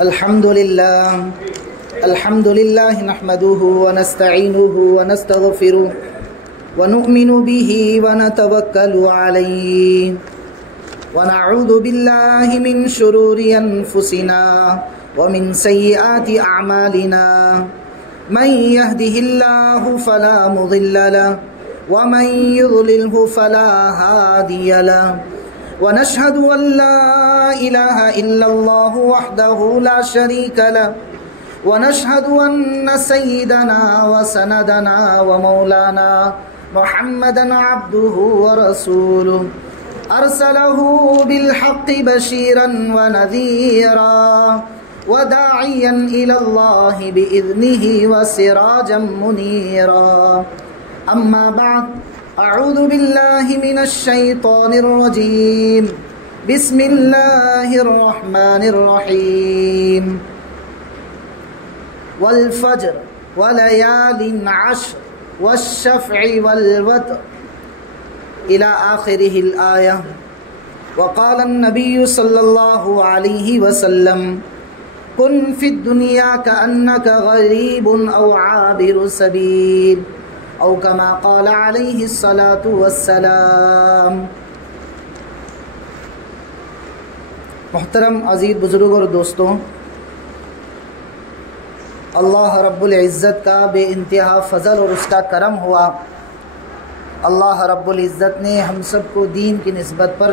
الحمد لله نحمده ونستعينه ونستغفره ونؤمن به ونتوكل عليه ونعوذ بالله من شرور أنفسنا ومن سيئات أعمالنا من يهده الله فلا مضل له ومن يضلله فلا هادي له ونشهد أن لا إله إلا الله وحده لا شريك له ونشهد أن سيدنا وسندنا ومولانا محمدا عبده ورسوله أرسله بالحق بشيرا ونذيرا وداعيا إلى الله بإذنه وسراجا منيرا أما بعد أعوذ بالله من الشيطان الرجيم بسم الله الرحمن الرحيم والفجر وليال عشر والشفع والوتر إلى آخره الآية. وقال النبي صلى الله عليه وسلم كن في الدنيا كأنك غريب أو عابر سبيل او کما قال علیہ الصلاۃ والسلام. محترم عزیز بزرگ اور دوستوں، اللہ رب العزت کا بے انتہا فضل اور اس کا کرم ہوا. اللہ رب العزت نے ہم سب کو دین کی نسبت پر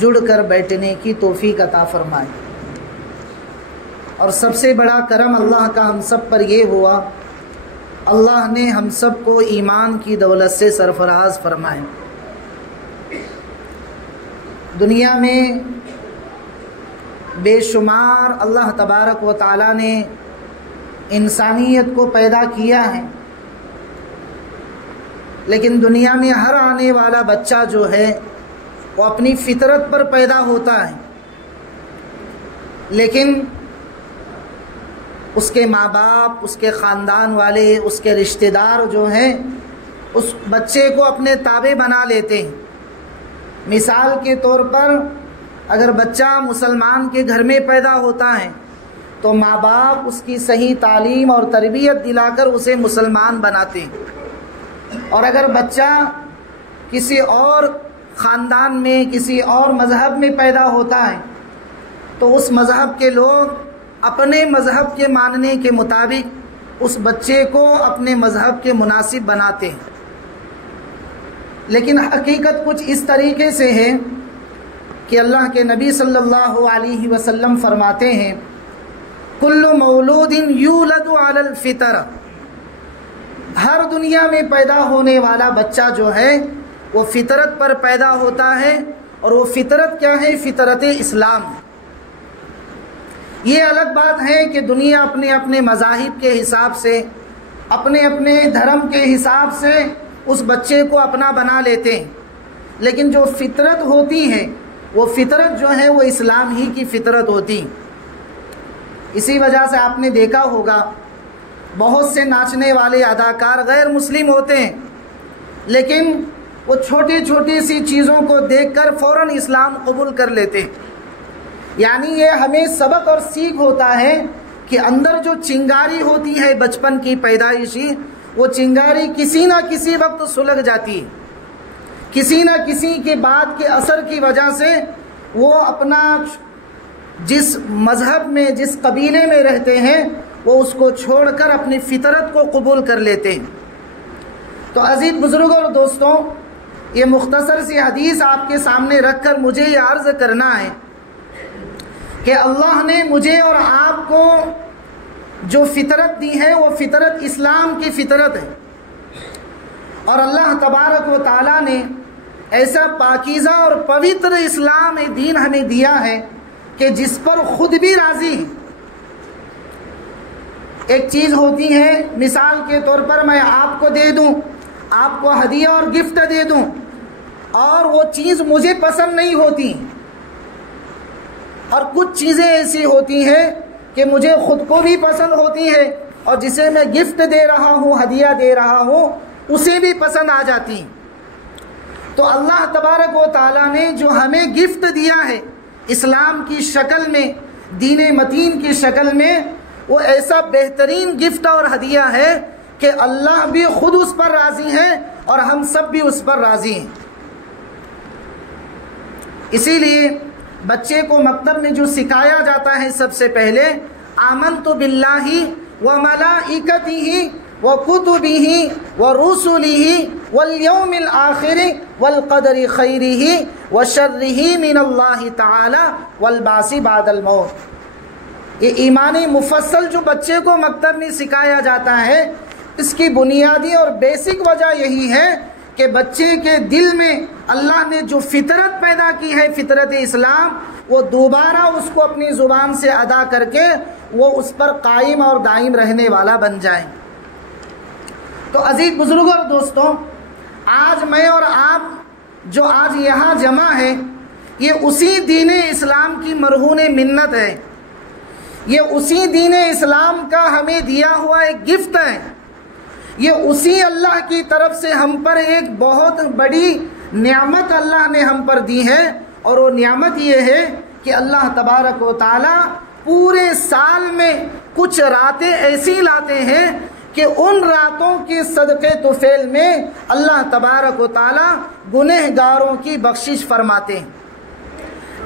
جڑ کر بیٹھنے کی توفیق عطا فرمائی. اور سب سے بڑا کرم اللہ کا ہم سب پر یہ ہوا، اللہ نے ہم سب کو ایمان کی دولت سے سرفراز فرمائے. دنیا میں بے شمار اللہ تبارک و تعالی نے انسانیت کو پیدا کیا ہے، لیکن دنیا میں ہر آنے والا بچہ جو ہے وہ اپنی فطرت پر پیدا ہوتا ہے، لیکن اس کے ماں باپ، اس کے خاندان والے، اس کے رشتہ دار جو ہیں اس بچے کو اپنے تابع بنا لیتے ہیں. مثال کے طور پر اگر بچہ مسلمان کے گھر میں پیدا ہوتا ہے تو ماں باپ اس کی صحیح تعلیم اور تربیت دلا کر اسے مسلمان بناتے ہیں، اور اگر بچہ کسی اور خاندان میں، کسی اور مذہب میں پیدا ہوتا ہے تو اس مذہب کے لوگ اپنے مذہب کے ماننے کے مطابق اس بچے کو اپنے مذہب کے مناسب بناتے ہیں. لیکن حقیقت کچھ اس طریقے سے ہے کہ اللہ کے نبی صلی اللہ علیہ وسلم فرماتے ہیں کل مولود یولد علی الفطرہ، ہر دنیا میں پیدا ہونے والا بچہ جو ہے وہ فطرت پر پیدا ہوتا ہے. اور وہ فطرت کیا ہے؟ فطرت اسلام. یہ الگ بات ہے کہ دنیا اپنے اپنے مذاہب کے حساب سے، اپنے اپنے دھرم کے حساب سے اس بچے کو اپنا بنا لیتے ہیں، لیکن جو فطرت ہوتی ہے وہ فطرت جو ہے وہ اسلام ہی کی فطرت ہوتی. اسی وجہ سے آپ نے دیکھا ہوگا بہت سے ناچنے والے اداکار غیر مسلم ہوتے ہیں، لیکن وہ چھوٹی چھوٹی سی چیزوں کو دیکھ کر فوراً اسلام قبول کر لیتے ہیں. یعنی یہ ہمیں سبق اور سیکھ ہوتا ہے کہ اندر جو چنگاری ہوتی ہے بچپن کی پیدائشی، وہ چنگاری کسی نہ کسی وقت سلگ جاتی ہے. کسی نہ کسی کے بعد کے اثر کی وجہ سے وہ اپنا جس مذہب میں، جس قبیلے میں رہتے ہیں وہ اس کو چھوڑ کر اپنی فطرت کو قبول کر لیتے ہیں. تو عزیز بزرگوں اور دوستوں، یہ مختصر سی حدیث آپ کے سامنے رکھ کر مجھے یہ عرض کرنا ہے کہ اللہ نے مجھے اور آپ کو جو فطرت دی ہے وہ فطرت اسلام کی فطرت ہے. اور اللہ تبارک و تعالیٰ نے ایسا پاکیزہ اور پوتر اسلام دین ہمیں دیا ہے کہ جس پر خود بھی راضی ہے. ایک چیز ہوتی ہے، مثال کے طور پر میں آپ کو دے دوں، آپ کو ہدیہ اور گفٹ دے دوں، اور وہ چیز مجھے پسند نہیں ہوتی. اور کچھ چیزیں ایسی ہوتی ہیں کہ مجھے خود کو بھی پسند ہوتی ہے اور جسے میں گفٹ دے رہا ہوں، ہدیہ دے رہا ہوں، اسے بھی پسند آ جاتی ہیں. تو اللہ تبارک و تعالیٰ نے جو ہمیں گفٹ دیا ہے اسلام کی شکل میں، دین متین کی شکل میں، وہ ایسا بہترین گفٹ اور ہدیہ ہے کہ اللہ بھی خود اس پر راضی ہیں اور ہم سب بھی اس پر راضی ہیں۔ اسی لیے بچے کو مکتب میں جو سکھایا جاتا ہے سب سے پہلے آمنت باللہ وملائکتہ وکتبہ ورسلہ والیوم الآخر والقدر خیرہ وشرہ من اللہ تعالی والبعث بعد الموت۔ یہ ایمان مفصل جو بچے کو مکتب میں سکھایا جاتا ہے، اس کی بنیادی اور بیسک وجہ یہی ہے کہ بچے کے دل میں اللہ نے جو فطرت پیدا کی ہے، فطرت اسلام، وہ دوبارہ اس کو اپنی زبان سے ادا کر کے وہ اس پر قائم اور دائم رہنے والا بن جائے۔ تو عزیز بزرگوں اور دوستوں، آج میں اور آپ جو آج یہاں جمع ہے، یہ اسی دین اسلام کی مرہون منت ہے، یہ اسی دین اسلام کا ہمیں دیا ہوا ایک گفٹ ہے، یہ اسی اللہ کی طرف سے ہم پر ایک بہت بڑی نعمت اللہ نے ہم پر دی ہے، اور وہ نعمت یہ ہے کہ اللہ تبارک و تعالی پورے سال میں کچھ راتیں ایسی لاتے ہیں کہ ان راتوں کے صدقے طفیل میں اللہ تبارک و تعالی گنہگاروں کی بخشش فرماتے ہیں،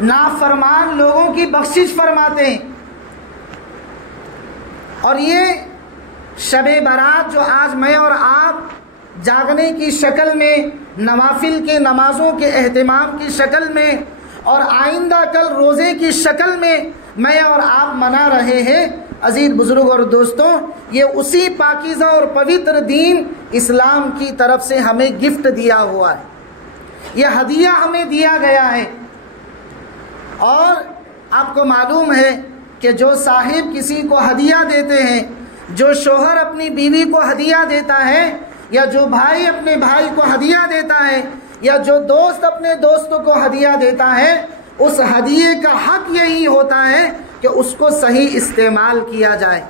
نافرمان لوگوں کی بخشش فرماتے ہیں۔ اور یہ شب برات جو آج میں اور آپ جاگنے کی شکل میں، نوافل کے نمازوں کے اہتمام کی شکل میں، اور آئندہ کل روزے کی شکل میں اور آپ منا رہے ہیں، عزیز بزرگ اور دوستوں، یہ اسی پاکیزہ اور پوتر دین اسلام کی طرف سے ہمیں گفٹ دیا ہوا ہے، یہ ہدیہ ہمیں دیا گیا ہے۔ اور آپ کو معلوم ہے کہ جو صاحب کسی کو ہدیہ دیتے ہیں، جو شوہر اپنی بیوی کو ہدیہ دیتا ہے، یا جو بھائی اپنے بھائی کو ہدیہ دیتا ہے، یا جو دوست اپنے دوست کو ہدیہ دیتا ہے، اس ہدیے کا حق یہی ہوتا ہے کہ اس کو صحیح استعمال کیا جائے،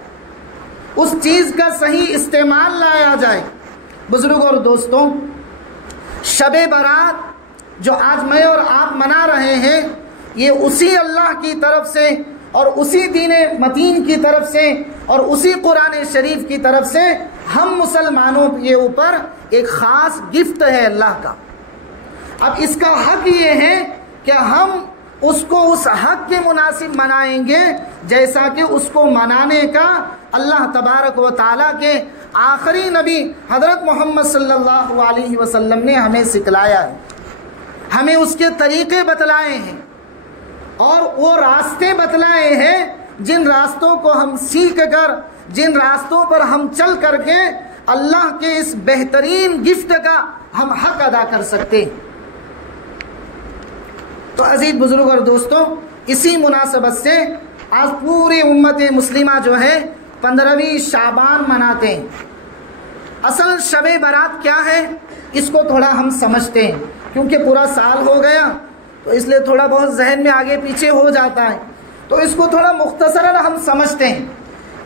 اس چیز کا صحیح استعمال لایا جائے۔ بزرگوں اور دوستوں، شب برات جو آج میں اور آپ منا رہے ہیں، یہ اسی اللہ کی طرف سے اور اسی دین متین کی طرف سے اور اسی قرآن شریف کی طرف سے ہم مسلمانوں کے اوپر ایک خاص گفٹ ہے اللہ کا۔ اب اس کا حق یہ ہے کہ ہم اس کو اس حق کے مناسب منائیں گے جیسا کہ اس کو منانے کا اللہ تبارک و تعالیٰ کے آخری نبی حضرت محمد صلی اللہ علیہ وسلم نے ہمیں سکھلایا ہے، ہمیں اس کے طریقے بتلائے ہیں، اور وہ راستے بتلائے ہیں جن راستوں کو ہم سیکھ کر، جن راستوں پر ہم چل کر کے اللہ کے اس بہترین گفٹ کا ہم حق ادا کر سکتے ہیں۔ تو عزیز بزرگ اور دوستوں، اسی مناسبت سے آج پوری امت مسلمہ جو ہے 15ویں شعبان مناتے ہیں۔ اصل شب برات کیا ہے اس کو تھوڑا ہم سمجھتے ہیں، کیونکہ پورا سال ہو گیا تو اس لیے تھوڑا بہت ذہن میں آگے پیچھے ہو جاتا ہے، تو اس کو تھوڑا مختصراً ہم سمجھتے ہیں۔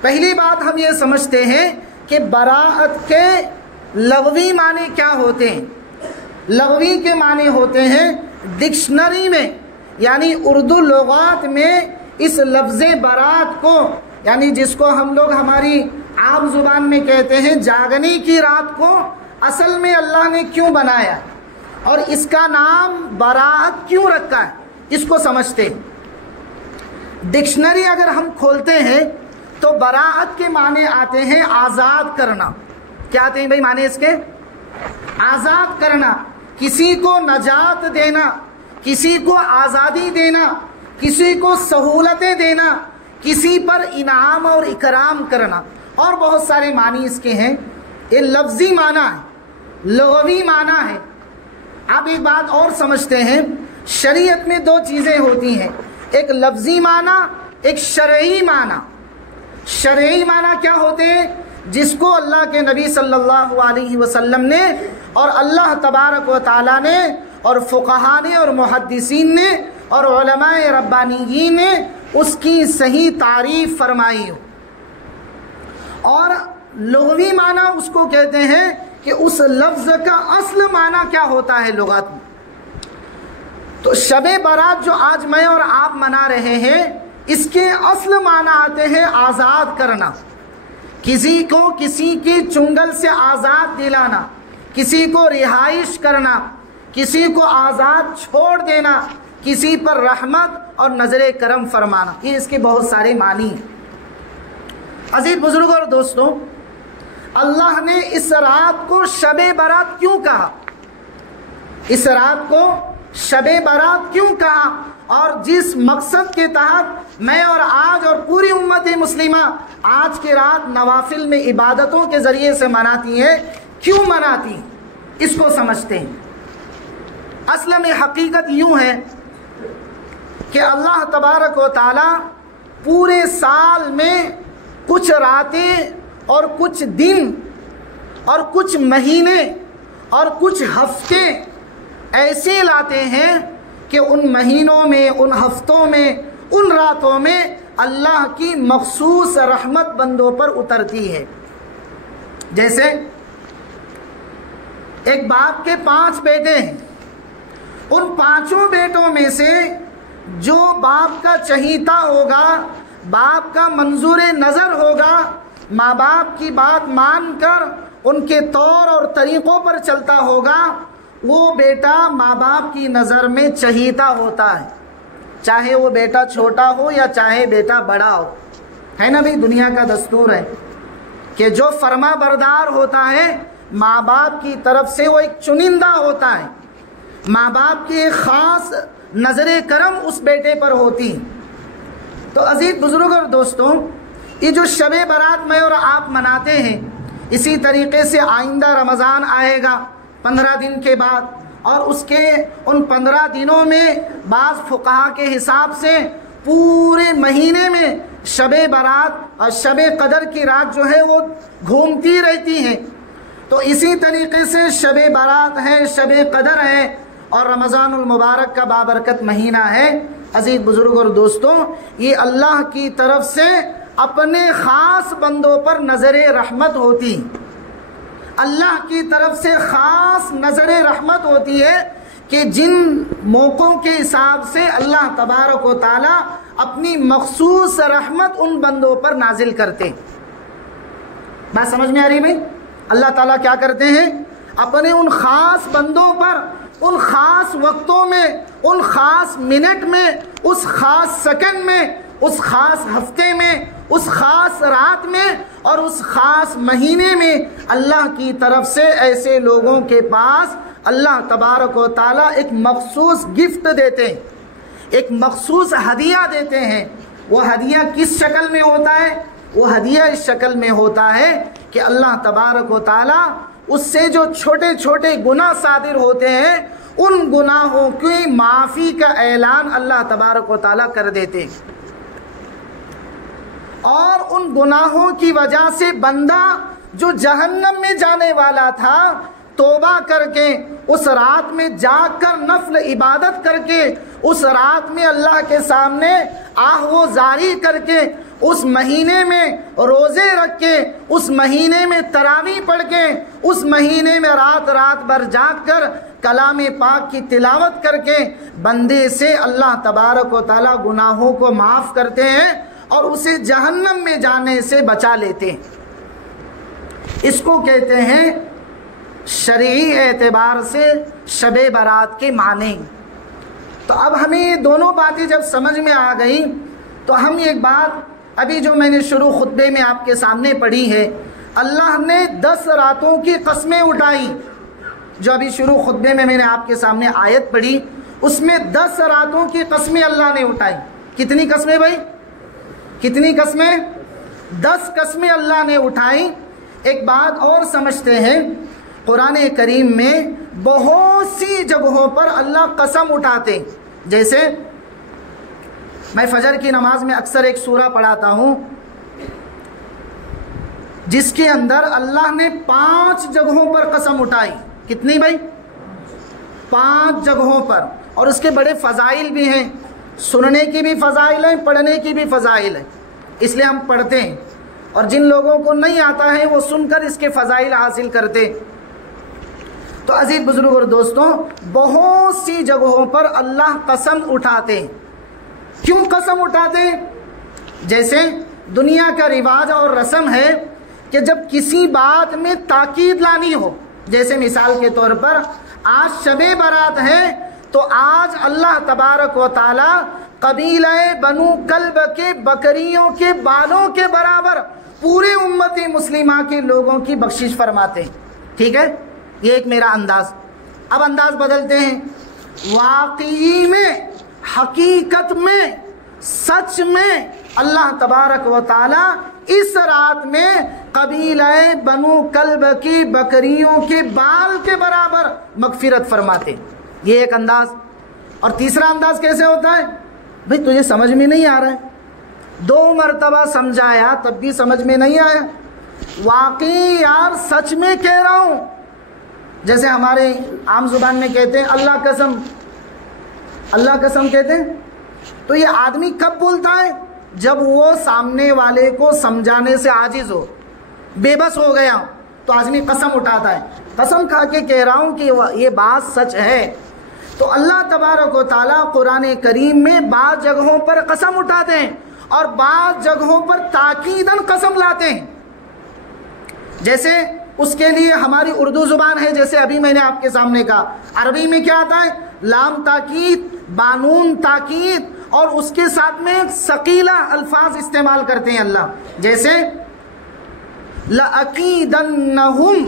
پہلی بات ہم یہ سمجھتے ہیں کہ براءت کے لغوی معنی کیا ہوتے ہیں۔ لغوی کے معنی ہوتے ہیں ڈکشنری میں، یعنی اردو لغات میں اس لفظ برات کو، یعنی جس کو ہم لوگ ہماری عام زبان میں کہتے ہیں جاگنے کی رات کو، اصل میں اللہ نے کیوں بنایا اور اس کا نام براءت کیوں رکھا ہے، اس کو سمجھتے ہیں۔ ڈکشنری اگر ہم کھولتے ہیں تو براءت کے معنی آتے ہیں آزاد کرنا۔ کیا آتے ہیں بھائی معنی اس کے؟ آزاد کرنا، کسی کو نجات دینا، کسی کو آزادی دینا، کسی کو سہولتیں دینا، کسی پر انعام اور اکرام کرنا، اور بہت سارے معنی اس کے ہیں۔ یہ لفظی معنی ہے، لغوی معنی ہے۔ آپ ایک بات اور سمجھتے ہیں، شریعت میں دو چیزیں ہوتی ہیں، ایک لفظی معنی، ایک شرعی معنی۔ شرعی معنی کیا ہوتے ہیں؟ جس کو اللہ کے نبی صلی اللہ علیہ وسلم نے اور اللہ تبارک و تعالیٰ نے اور فقہا نے اور محدثین نے اور علماء ربانیین نے اس کی صحیح تعریف فرمائی ہو۔ اور لغوی معنی اس کو کہتے ہیں کہ اس لفظ کا اصل معنی کیا ہوتا ہے لغت میں۔ تو شب برات جو آج میں اور آپ منا رہے ہیں، اس کے اصل معنی آتے ہیں آزاد کرنا، کسی کو کسی کی چنگل سے آزاد دلانا، کسی کو رہائش کرنا، کسی کو آزاد چھوڑ دینا، کسی پر رحمت اور نظر کرم فرمانا، یہ اس کے بہت سارے معنی ہیں۔ عزیز بزرگوں اور دوستوں، اللہ نے اس رات کو شب برات کیوں کہا؟ اس رات کو شب برات کیوں کہا؟ اور جس مقصد کے تحت میں اور آج اور پوری امت مسلمہ آج کی رات نوافل میں عبادتوں کے ذریعے سے مناتی ہے، کیوں مناتی ہیں، اس کو سمجھتے ہیں۔ اصل میں حقیقت یوں ہے کہ اللہ تبارک و تعالی پورے سال میں کچھ راتیں اور کچھ دن اور کچھ مہینے اور کچھ ہفتے ایسے لاتے ہیں کہ ان مہینوں میں، ان ہفتوں میں، ان راتوں میں اللہ کی مخصوص رحمت بندوں پر اترتی ہے۔ جیسے ایک باپ کے 5 بیٹے ہیں، ان 5 بیٹوں میں سے جو باپ کا چہیتا ہوگا، باپ کا منظور نظر ہوگا، ماں باپ کی بات مان کر ان کے طور اور طریقوں پر چلتا ہوگا، وہ بیٹا ماں باپ کی نظر میں چہیتا ہوتا ہے، چاہے وہ بیٹا چھوٹا ہو یا چاہے بیٹا بڑا ہو۔ ہے نا بھئی، دنیا کا دستور ہے کہ جو فرما بردار ہوتا ہے ماں باپ کی طرف سے وہ ایک چنندہ ہوتا ہے، ماں باپ کی ایک خاص نظر کرم اس بیٹے پر ہوتی۔ تو عزیز بزرگ اور دوستوں، یہ جو شب برات میں اور آپ مناتے ہیں، اسی طریقے سے آئندہ رمضان آئے گا 15 دن کے بعد، اور اس کے ان 15 دنوں میں بعض فقہا کے حساب سے پورے مہینے میں شب برات اور شب قدر کی رات جو ہے وہ گھومتی رہتی ہیں۔ تو اسی طریقے سے شب برات ہے، شب قدر ہے، اور رمضان المبارک کا بابرکت مہینہ ہے۔ عزیز بزرگ اور دوستوں، یہ اللہ کی طرف سے اپنے خاص بندوں پر نظر رحمت ہوتی، اللہ کی طرف سے خاص نظر رحمت ہوتی ہے کہ جن موقعوں کے حساب سے اللہ تبارک و تعالی اپنی مخصوص رحمت ان بندوں پر نازل کرتے۔ بات سمجھ میں آ رہی بھائی؟ اللہ تعالیٰ کیا کرتے ہیں؟ اپنے ان خاص بندوں پر ان خاص وقتوں میں، ان خاص منٹ میں، اس خاص سیکنڈ میں، اس خاص ہفتے میں، اس خاص رات میں اور اس خاص مہینے میں اللہ کی طرف سے ایسے لوگوں کے پاس اللہ تبارک و تعالیٰ ایک مخصوص گفٹ دیتے ہیں، ایک مخصوص ہدیہ دیتے ہیں۔ وہ ہدیہ کس شکل میں ہوتا ہے؟ وہ ہدیہ اس شکل میں ہوتا ہے کہ اللہ تبارک و تعالیٰ اس سے جو چھوٹے چھوٹے گناہ صادر ہوتے ہیں، ان گناہوں کی معافی کا اعلان اللہ تبارک و تعالیٰ کر دیتے ہیں، اور ان گناہوں کی وجہ سے بندہ جو جہنم میں جانے والا تھا، توبہ کر کے اس رات میں جاگ کر نفل عبادت کر کے، اس رات میں اللہ کے سامنے آہ و زاری کر کے، اس مہینے میں روزے رکھ کے، اس مہینے میں تراویح پڑھ کے، اس مہینے میں رات رات بھر جاگ کر کلام پاک کی تلاوت کر کے بندے سے اللہ تبارک و تعالیٰ گناہوں کو معاف کرتے ہیں اور اسے جہنم میں جانے سے بچا لیتے ہیں۔ اس کو کہتے ہیں شرعی اعتبار سے شب برات کے معنی۔ تو اب ہمیں یہ دونوں باتیں جب سمجھ میں آ گئی تو ہم ایک بات ابھی جو میں نے شروع خطبے میں آپ کے سامنے پڑھی ہے، اللہ نے 10 راتوں کی قسمیں اٹھائی۔ جو ابھی شروع خطبے میں نے آپ کے سامنے آیت پڑھی، اس میں 10 راتوں کی قسمیں اللہ نے اٹھائی۔ کتنی قسمیں بھائی؟ کتنی قسمیں؟ 10 قسمیں اللہ نے اٹھائی۔ ایک بات اور سمجھتے ہیں، قرآن کریم میں بہت سی جگہوں پر اللہ قسم اٹھاتے، جیسے میں فجر کی نماز میں اکثر ایک سورہ پڑھاتا ہوں جس کے اندر اللہ نے 5 جگہوں پر قسم اٹھائی۔ کتنی بھائی؟ 5 جگہوں پر، اور اس کے بڑے فضائل بھی ہیں، سننے کی بھی فضائل ہیں، پڑھنے کی بھی فضائل ہیں، اس لیے ہم پڑھتے ہیں، اور جن لوگوں کو نہیں آتا ہے وہ سن کر اس کے فضائل حاصل کرتے۔ تو عزیز بزرگ اور دوستوں، بہت سی جگہوں پر اللہ قسم اٹھاتے ہیں۔ کیوں قسم اٹھاتے ہیں؟ جیسے دنیا کا رواج اور رسم ہے کہ جب کسی بات میں تاکید لانی ہو، جیسے مثال کے طور پر آج شب برات ہے تو آج اللہ تبارک و تعالی قبیلہ بنو کلب کے بکریوں کے بالوں کے برابر پورے امت مسلمہ کے لوگوں کی بخشش فرماتے ہیں۔ ٹھیک ہے، یہ ایک میرا انداز۔ اب انداز بدلتے ہیں۔ واقعی میں، حقیقت میں، سچ میں اللہ تبارک و تعالی اس رات میں قبیلہ بنو کلب کی بکریوں کے بال کے برابر مغفرت فرماتے ہیں۔ یہ ایک انداز۔ اور تیسرا انداز کیسے ہوتا ہے؟ بھئی تجھے سمجھ میں نہیں آ رہا ہے، 2 مرتبہ سمجھایا تب بھی سمجھ میں نہیں آیا، واقعی یار سچ میں کہہ رہا ہوں۔ جیسے ہمارے عام زبان میں کہتے ہیں اللہ قسم، اللہ قسم کہتے ہیں۔ تو یہ آدمی کب بولتا ہے؟ جب وہ سامنے والے کو سمجھانے سے عاجز ہو، بے بس ہو گیا، تو آدمی قسم اٹھاتا ہے، قسم کھا کے کہہ رہا ہوں کہ یہ بات سچ ہے۔ تو اللہ تبارک و تعالیٰ قرآن کریم میں بعض جگہوں پر قسم اٹھاتے ہیں اور بعض جگہوں پر تاکیداً قسم لاتے ہیں۔ جیسے اس کے لیے ہماری اردو زبان ہے، جیسے ابھی میں نے آپ کے سامنے کہا، عربی میں کیا آتا ہے؟ لام تاکید، بانون تاکید، اور اس کے ساتھ میں ثقیلہ الفاظ استعمال کرتے ہیں اللہ، جیسے لَأَكِيدَنَّهُمْ،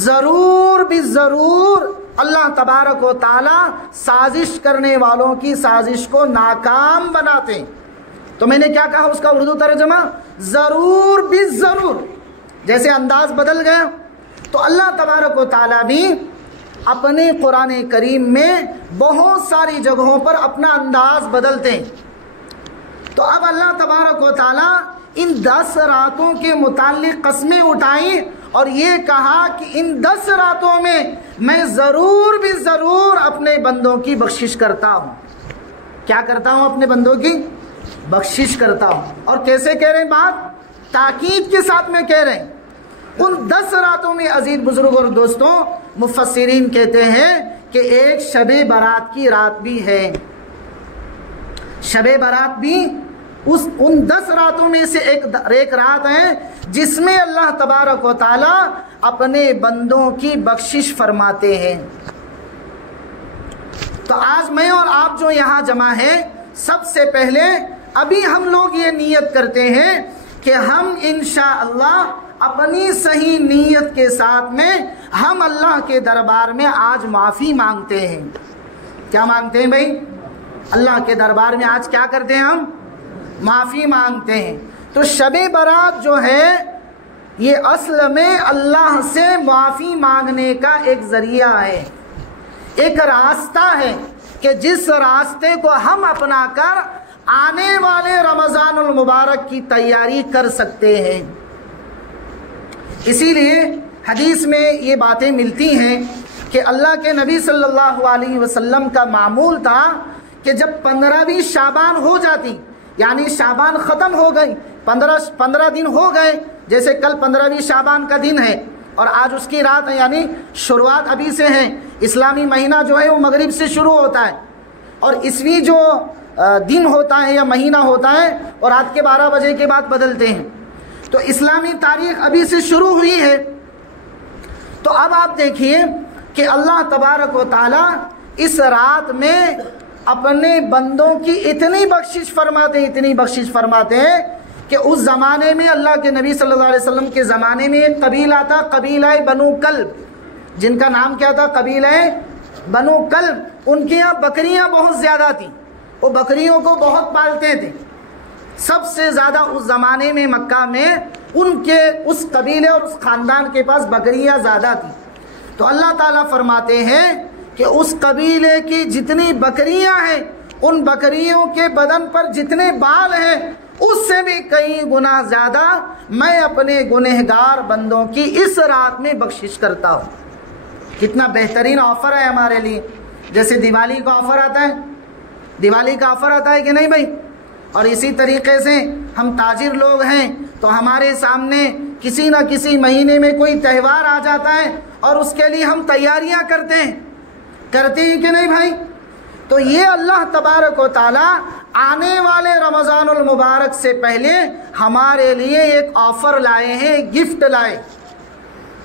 ضرور بھی ضرور اللہ تبارک و تعالی سازش کرنے والوں کی سازش کو ناکام بناتے ہیں۔ تو میں نے کیا کہا اس کا اردو ترجمہ؟ ضرور بھی ضرور۔ جیسے انداز بدل گیا، تو اللہ تبارک و تعالی بھی اپنے قرآن کریم میں بہت ساری جگہوں پر اپنا انداز بدلتے ہیں۔ تو اب اللہ تبارک و تعالی ان 10 راتوں کے متعلق قسمیں اٹھائیں اور یہ کہا کہ ان 10 راتوں میں ضرور بھی ضرور اپنے بندوں کی بخشش کرتا ہوں۔ کیا کرتا ہوں؟ اپنے بندوں کی بخشش کرتا ہوں۔ اور کیسے کہہ رہے ہیں بات؟ تاکید کے ساتھ میں کہہ رہے ہیں۔ ان 10 راتوں میں عزیز بزرگ اور دوستوں، مفسرین کہتے ہیں کہ ایک شب برات کی رات بھی ہے۔ شب برات بھی ان 10 راتوں میں سے ایک رات ہے جس میں اللہ تبارک و تعالی اپنے بندوں کی بخشش فرماتے ہیں۔ تو آج میں اور آپ جو یہاں جمع ہیں، سب سے پہلے ابھی ہم لوگ یہ نیت کرتے ہیں کہ ہم انشاءاللہ اپنی صحیح نیت کے ساتھ میں ہم اللہ کے دربار میں آج معافی مانگتے ہیں۔ کیا مانگتے ہیں بھائی؟ اللہ کے دربار میں آج کیا کرتے ہیں؟ ہم معافی مانگتے ہیں۔ تو شب برات جو ہے یہ اصل میں اللہ سے معافی مانگنے کا ایک ذریعہ ہے، ایک راستہ ہے کہ جس راستے کو ہم اپنا کر آنے والے رمضان المبارک کی تیاری کر سکتے ہیں۔ اسی لیے حدیث میں یہ باتیں ملتی ہیں کہ اللہ کے نبی صلی اللہ علیہ وسلم کا معمول تھا کہ جب 15ویں شعبان ہو جاتی، یعنی شعبان ختم ہو گئی، 15 دن ہو گئے، جیسے کل 15ویں شعبان کا دن ہے اور آج اس کی رات ہے، یعنی شروعات ابھی سے ہے۔ اسلامی مہینہ جو ہے وہ مغرب سے شروع ہوتا ہے اور عیسوی جو دن ہوتا ہے یا مہینہ ہوتا ہے اور رات کے 12 بجے کے بعد بدلتے ہیں۔ تو اسلامی تاریخ ابھی سے شروع ہوئی ہے۔ تو اب آپ دیکھیے کہ اللہ تبارک و تعالی اس رات میں اپنے بندوں کی اتنی بخشش فرماتے ہیں کہ اس زمانے میں اللہ کے نبی صلی اللہ علیہ وسلم کے زمانے میں ایک قبیلہ تھا، قبیلہ بنو کلب، جن کا نام کیا تھا؟ قبیلہ بنو کلب۔ ان کے یہاں بکریاں بہت زیادہ تھیں، وہ بکریوں کو بہت پالتے تھے۔ سب سے زیادہ اس زمانے میں مکہ میں ان کے اس قبیلے اور اس خاندان کے پاس بکریاں زیادہ تھیں۔ تو اللہ تعالیٰ فرماتے ہیں کہ اس قبیلے کی جتنی بکریاں ہیں، ان بکریوں کے بدن پر جتنے بال ہیں اس سے بھی کئی گنا زیادہ میں اپنے گنہگار بندوں کی اس رات میں بخشش کرتا ہوں۔ کتنا بہترین آفر ہے ہمارے لیے۔ جیسے دیوالی کا آفر آتا ہے، دیوالی کا آفر آتا ہے کہ نہیں بھائی؟ اور اسی طریقے سے ہم تاجر لوگ ہیں تو ہمارے سامنے کسی نہ کسی مہینے میں کوئی تہوار آ جاتا ہے اور اس کے لیے ہم تیاریاں کرتے ہیں کہ نہیں بھائی؟ تو یہ اللہ تبارک و تعالی آنے والے رمضان المبارک سے پہلے ہمارے لیے ایک آفر لائے ہیں، ایک گفٹ لائے،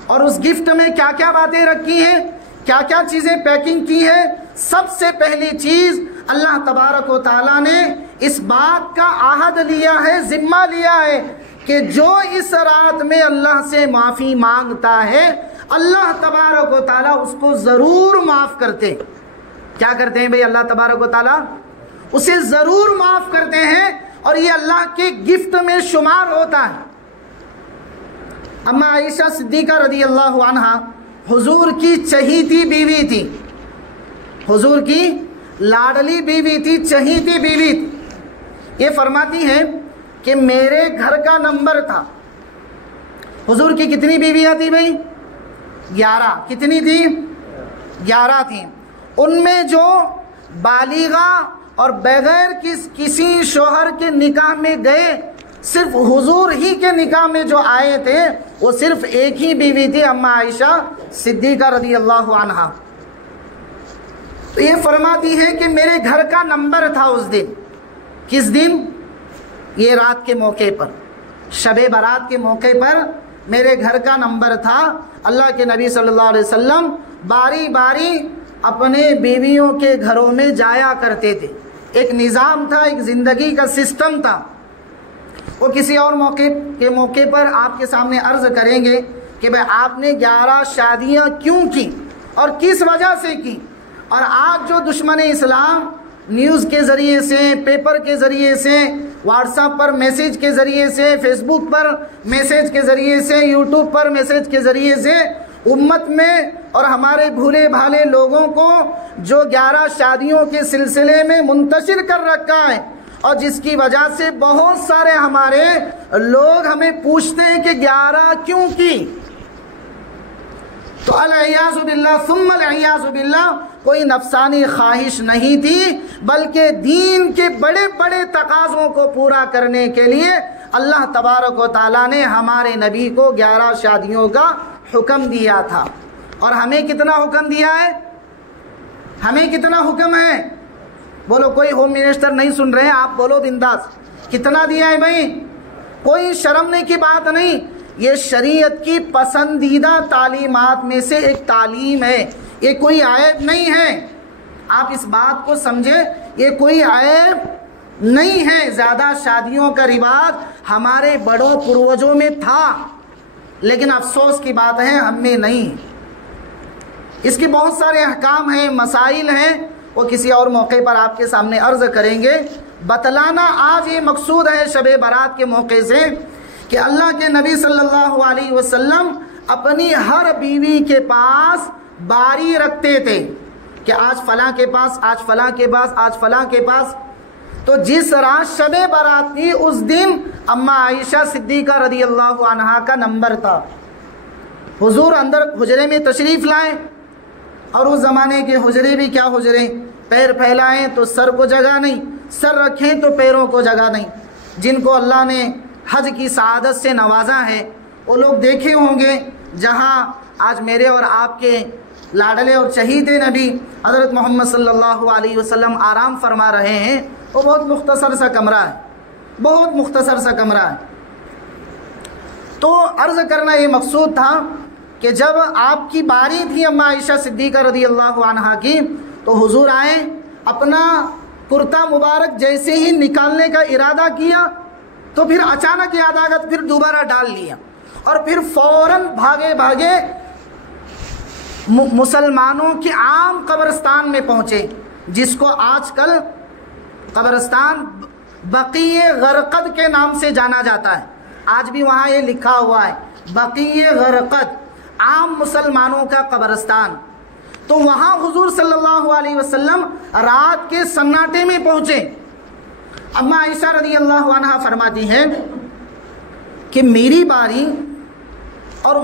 اور اس گفٹ میں کیا کیا باتیں رکھی ہیں، کیا کیا چیزیں پیکنگ کی ہیں۔ سب سے پہلی چیز اللہ تبارک و تعالیٰ نے اس بات کا عہد لیا ہے، ذمہ لیا ہے کہ جو اس رات میں اللہ سے معافی مانگتا ہے اللہ تبارک و تعالیٰ اس کو ضرور معاف کرتے۔ کیا کرتے ہیں بھئی؟ اللہ تبارک و تعالیٰ اسے ضرور معاف کرتے ہیں، اور یہ اللہ کے گفٹ میں شمار ہوتا ہے۔ اما عائشہ صدیقہ رضی اللہ عنہا حضور کی چہیتی بیوی تھی، حضور کی لاڈلی بیوی تھی، چہیتی بیوی تھی۔ یہ فرماتی ہیں کہ میرے گھر کا نمبر تھا۔ حضور کی کتنی بیویاں تھی بھائی؟ 11۔ کتنی تھی؟ 11 تھیں۔ ان میں جو بالغہ اور بغیر کسی شوہر کے نکاح میں گئے، صرف حضور ہی کے نکاح میں جو آئے تھے وہ صرف ایک ہی بیوی تھی، اما عائشہ صدیقہ رضی اللہ عنہا۔ تو یہ فرماتی ہے کہ میرے گھر کا نمبر تھا اس دن۔ کس دن؟ یہ رات کے موقع پر، شب برات کے موقع پر میرے گھر کا نمبر تھا۔ اللہ کے نبی صلی اللہ علیہ وسلم باری باری اپنے بیویوں کے گھروں میں جایا کرتے تھے۔ ایک نظام تھا، ایک زندگی کا سسٹم تھا۔ وہ کسی اور موقع پر آپ کے سامنے عرض کریں گے کہ بھئی آپ نے 11 شادیاں کیوں کی اور کس وجہ سے کی۔ اور آج جو دشمن اسلام نیوز کے ذریعے سے، پیپر کے ذریعے سے، واٹس ایپ پر میسیج کے ذریعے سے، فیس بک پر میسیج کے ذریعے سے، یوٹیوب پر میسیج کے ذریعے سے امت میں اور ہمارے بھولے بھالے لوگوں کو جو 11 شادیوں کے سلسلے میں منتشر کر رکھا ہے، اور جس کی وجہ سے بہت سارے ہمارے لوگ ہمیں پوچھتے ہیں کہ 11 کیوں کی، تو العیاذ باللہ ثم العیاذ باللہ کوئی نفسانی خواہش نہیں تھی، بلکہ دین کے بڑے بڑے تقاضوں کو پورا کرنے کے لیے اللہ تبارک و تعالیٰ نے ہمارے نبی کو 11 شادیوں کا حکم دیا تھا۔ اور ہمیں کتنا حکم دیا ہے؟ ہمیں کتنا حکم ہے؟ بولو، کوئی ہوم منسٹر نہیں سن رہے ہیں، آپ بولو بنداس، کتنا دیا ہے بھائی؟ کوئی شرمنے کی بات نہیں، یہ شریعت کی پسندیدہ تعلیمات میں سے ایک تعلیم ہے، یہ کوئی عیب نہیں ہے۔ آپ اس بات کو سمجھیں، یہ کوئی عیب نہیں ہے۔ زیادہ شادیوں کا رواج ہمارے بڑوں پروجوں میں تھا، لیکن افسوس کی بات ہے ہم میں نہیں۔ اس کے بہت سارے احکام ہیں، مسائل ہیں، وہ کسی اور موقع پر آپ کے سامنے عرض کریں گے۔ بتلانا آج یہ مقصود ہے شب برات کے موقع سے کہ اللہ کے نبی صلی اللہ علیہ وسلم اپنی ہر بیوی کے پاس باری رکھتے تھے کہ آج فلاں کے پاس، آج فلاں کے پاس، آج فلاں کے پاس۔ تو جس رات شب برات تھی اس دن اما عائشہ صدیقہ رضی اللہ عنہا کا نمبر تھا۔ حضور اندر حجرے میں تشریف لائیں، اور اس زمانے کے حجرے بھی کیا حجرے، پیر پھیلائیں تو سر کو جگہ نہیں، سر رکھیں تو پیروں کو جگہ نہیں۔ جن کو اللہ نے حج کی سعادت سے نوازا ہے وہ لوگ دیکھے ہوں گے، جہاں آج میرے اور آپ کے لاڈلے اور چہیتے نبی حضرت محمد صلی اللہ علیہ وسلم آرام فرما رہے ہیں، وہ بہت مختصر سا کمرہ ہے، بہت مختصر سا کمرہ ہے۔ تو عرض کرنا یہ مقصود تھا کہ جب آپ کی باری تھی اما عائشہ صدیقہ رضی اللہ عنہا کی، تو حضور آئے، اپنا کرتا مبارک جیسے ہی نکالنے کا ارادہ کیا تو پھر اچانک یاد آ گیا، پھر دوبارہ ڈال لیا، اور پھر فوراً بھاگے بھاگے مسلمانوں کے عام قبرستان میں پہنچے، جس کو آج کل قبرستان بقیع غرقد کے نام سے جانا جاتا ہے۔ آج بھی وہاں یہ لکھا ہوا ہے بقیع غرقد، عام مسلمانوں کا قبرستان۔ تو وہاں حضور صلی اللہ علیہ وسلم رات کے سناٹے میں پہنچے۔ اما عائشہ رضی اللہ عنہا فرماتی ہیں کہ میری باری، اور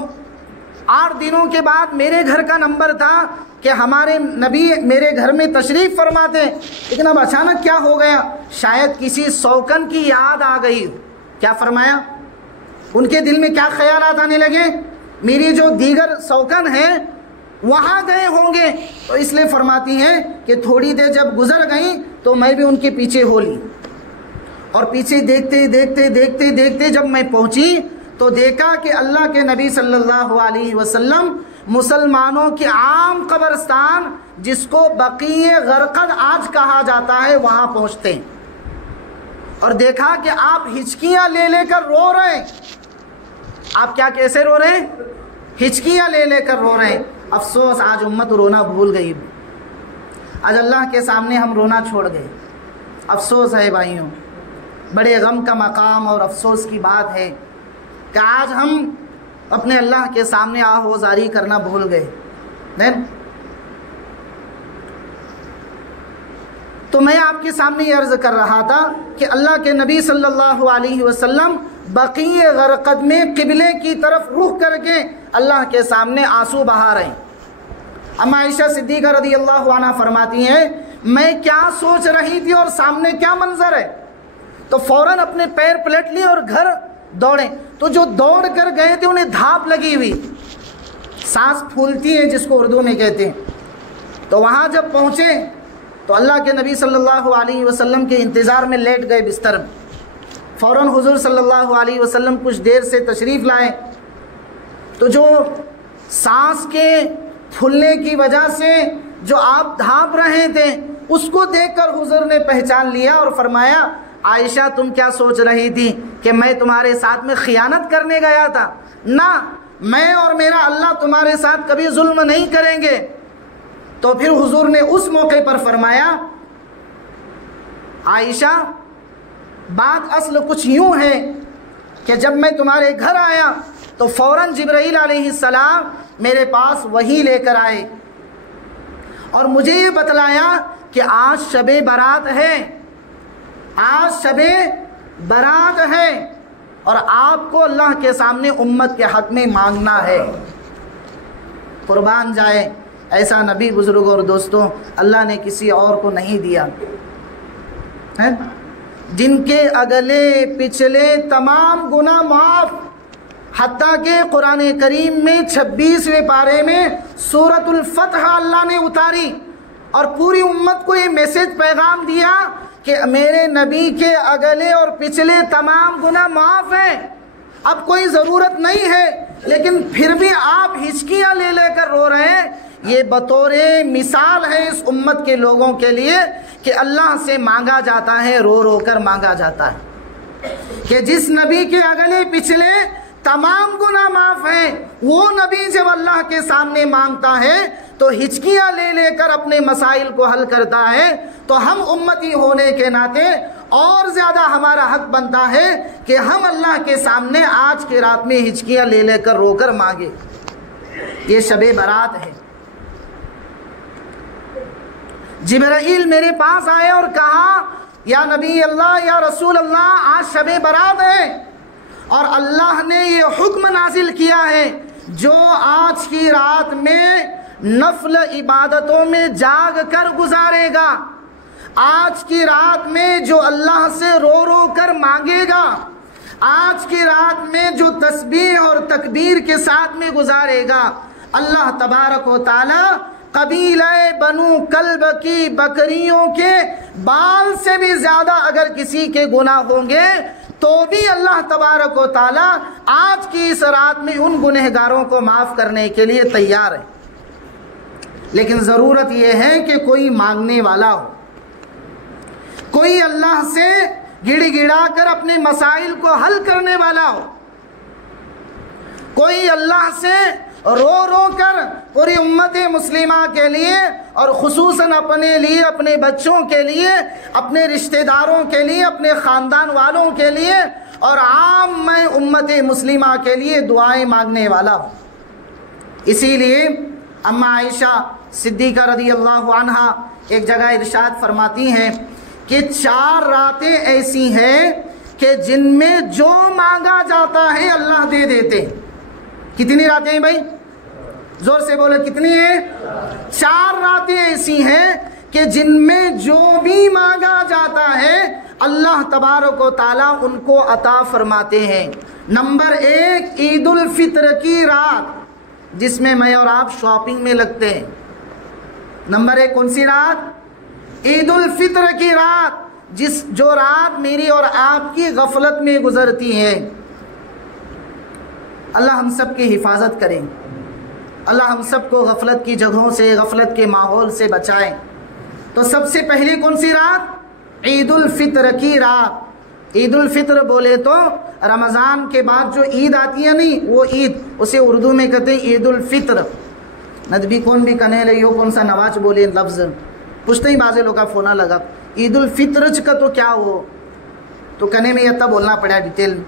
8 دنوں کے بعد میرے گھر کا نمبر تھا کہ ہمارے نبی میرے گھر میں تشریف فرماتے، لیکن اب اچانک کیا ہو گیا، شاید کسی سوکن کی یاد آ گئی۔ کیا فرمایا؟ ان کے دل میں کیا خیالات آنے لگے؟ میری جو دیگر سوکن ہیں وہاں گئے ہوں گے، تو اس لیے فرماتی ہیں کہ تھوڑی دیر جب گزر گئیں تو میں بھی ان کے پیچھے ہو لی، اور پیچھے دیکھتے دیکھتے دیکھتے دیکھتے جب میں پہنچی تو دیکھا کہ اللہ کے نبی صلی اللہ علیہ وسلم مسلمانوں کی عام قبرستان جس کو بقیع غرقد آج کہا جاتا ہے وہاں پہنچتے ہیں، اور دیکھا کہ آپ ہچکیاں لے لے کر رو رہے ہیں۔ آپ کیا کیسے رو رہے ہیں؟ ہچکیاں لے لے کر رو رہے ہیں۔ افسوس آج امت رونا بھول گئی، آج اللہ کے سامنے ہم رونا چھوڑ گئے۔ افسوس ہے بھائیوں، بڑے غم کا مقام اور افسوس کی بات ہے کہ آج ہم اپنے اللہ کے سامنے آہوزاری کرنا بھول گئے۔ تو میں آپ کے سامنے یہ عرض کر رہا تھا کہ اللہ کے نبی صلی اللہ علیہ وسلم بقیع غرقد میں قبلے کی طرف رخ کر کے اللہ کے سامنے آنسو بہا رہے ہیں۔ اما عائشہ صدیقہ رضی اللہ عنہ فرماتی ہیں میں کیا سوچ رہی تھی اور سامنے کیا منظر ہے، تو فوراً اپنے پیر پلٹ لیے اور گھر دوڑے۔ تو جو دوڑ کر گئے تھے انہیں دھاپ لگی ہوئی، سانس پھولتی ہے جس کو اردو میں کہتے ہیں۔ تو وہاں جب پہنچے تو اللہ کے نبی صلی اللہ علیہ وسلم کے انتظار میں لیٹ گئے بستر میں۔ فوراً حضور صلی اللہ علیہ وسلم کچھ دیر سے تشریف لائے، تو جو سانس کے پھولنے کی وجہ سے جو آپ دھاپ رہے تھے اس کو دیکھ کر حضور نے پہچان لیا اور فرمایا عائشہ تم کیا سوچ رہی تھی کہ میں تمہارے ساتھ میں خیانت کرنے گیا تھا؟ نہ، میں اور میرا اللہ تمہارے ساتھ کبھی ظلم نہیں کریں گے۔ تو پھر حضور نے اس موقع پر فرمایا عائشہ بات اصل کچھ یوں ہے کہ جب میں تمہارے گھر آیا تو فوراً جبرائیل علیہ السلام میرے پاس وحی لے کر آئے اور مجھے یہ بتلایا کہ آج شب برات ہے، آج شب برات ہے اور آپ کو اللہ کے سامنے امت کے حق میں مانگنا ہے۔ قربان جائے ایسا نبی بزرگ اور دوستوں اللہ نے کسی اور کو نہیں دیا ہے، جن کے اگلے پچھلے تمام گناہ معاف، حتیٰ کہ قرآن کریم میں 26ویں پارے میں سورۃ الفتح اللہ نے اتاری اور پوری امت کو یہ میسج پیغام دیا کہ میرے نبی کے اگلے اور پچھلے تمام گناہ معاف ہیں، اب کوئی ضرورت نہیں ہے، لیکن پھر بھی آپ ہچکیاں لے لے کر رو رہے ہیں۔ یہ بطور مثال ہے اس امت کے لوگوں کے لیے کہ اللہ سے مانگا جاتا ہے، رو رو کر مانگا جاتا ہے، کہ جس نبی کے اگلے پچھلے تمام گناہ معاف ہیں وہ نبی جب اللہ کے سامنے مانگتا ہے تو ہچکیاں لے لے کر اپنے مسائل کو حل کرتا ہے۔ تو ہم امتی ہونے کے ناطے اور زیادہ ہمارا حق بنتا ہے کہ ہم اللہ کے سامنے آج کی رات میں ہچکیاں لے لے کر رو کر مانگے۔ یہ شب برات ہے۔ جبرائیل میرے پاس آئے اور کہا یا نبی اللہ یا رسول اللہ آج شب برات ہے اور اللہ نے یہ حکم نازل کیا ہے جو آج کی رات میں نفل عبادتوں میں جاگ کر گزارے گا، آج کی رات میں جو اللہ سے رو رو کر مانگے گا، آج کی رات میں جو تسبیح اور تکبیر کے ساتھ میں گزارے گا، اللہ تبارک و تعالی قبیلہ بنو کلب کی بکریوں کے بال سے بھی زیادہ اگر کسی کے گناہ ہوں گے تو بھی اللہ تبارک و تعالی آج کی اس رات میں ان گنہگاروں کو معاف کرنے کے لیے تیار ہے۔ لیکن ضرورت یہ ہے کہ کوئی مانگنے والا ہو، کوئی اللہ سے گڑ گڑا کر اپنے مسائل کو حل کرنے والا ہو، کوئی اللہ سے رو رو کر پوری امت مسلمہ کے لیے اور خصوصاً اپنے لیے، اپنے بچوں کے لیے، اپنے رشتہ داروں کے لیے، اپنے خاندان والوں کے لیے اور عام میں امت مسلمہ کے لیے دعائیں مانگنے والا ہو۔ اسی لیے اما عائشہ صدیقہ رضی اللہ عنہ ایک جگہ ارشاد فرماتی ہیں کہ 4 راتیں ایسی ہیں کہ جن میں جو مانگا جاتا ہے اللہ دے دیتے ہیں۔ کتنی راتیں ہیں بھائی؟ زور سے بولے کتنی ہیں؟ 4 راتیں ایسی ہیں کہ جن میں جو بھی مانگا جاتا ہے اللہ تبارک و تعالیٰ ان کو عطا فرماتے ہیں۔ نمبر 1 عید الفطر کی رات، جس میں میں اور آپ شاپنگ میں لگتے ہیں۔ نمبر 1 کون سی رات؟ عید الفطر کی رات، جو رات میری اور آپ کی غفلت میں گزرتی ہے۔ اللہ ہم سب کی حفاظت کریں، اللہ ہم سب کو غفلت کی جگہوں سے، غفلت کے ماحول سے بچائیں۔ تو سب سے پہلے کون سی رات؟ عید الفطر کی رات۔ عید الفطر بولے تو رمضان کے بعد جو عید آتی ہے نہیں، وہ عید، اسے اردو میں کہتے ہیں عید الفطر۔ ندبی کون بھی کنے لئیو کون سا نواز بولے لفظ پوچھتے ہی بازے لوگا فونا لگا عید الفطر کا تو کیا ہو، تو کنے میں یہ تب بولنا پڑا ڈیٹیل۔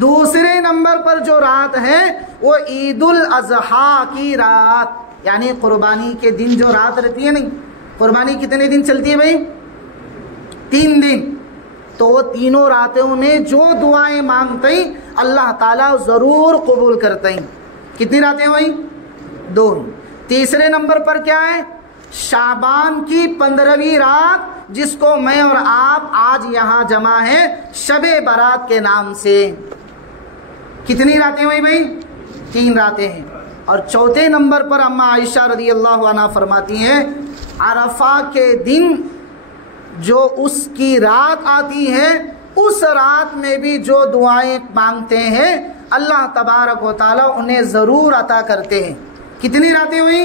دوسرے نمبر پر جو رات ہے وہ عید الاضحیٰ کی رات، یعنی قربانی کے دن جو رات رہتی ہے نہیں، قربانی کتنے دن چلتی ہے بھائی؟ 3 دن۔ تو وہ تینوں راتوں میں جو دعائیں مانگتے ہیں اللہ تعالیٰ ضرور قبول کرتے ہیں۔ کتنی راتیں ہوئی؟ 2۔ تیسرے نمبر پر کیا ہے؟ شعبان کی 15ویں رات، جس کو میں اور آپ آج یہاں جمع ہیں شب برات کے نام سے۔ کتنی راتیں ہوئی بھائی؟ 3 راتیں ہیں۔ اور چوتھے نمبر پر اما عائشہ رضی اللہ عنہ فرماتی ہیں عرفہ کے دن جو اس کی رات آتی ہے، اس رات میں بھی جو دعائیں مانگتے ہیں اللہ تبارک و تعالیٰ انہیں ضرور عطا کرتے ہیں۔ کتنی راتیں ہوئی؟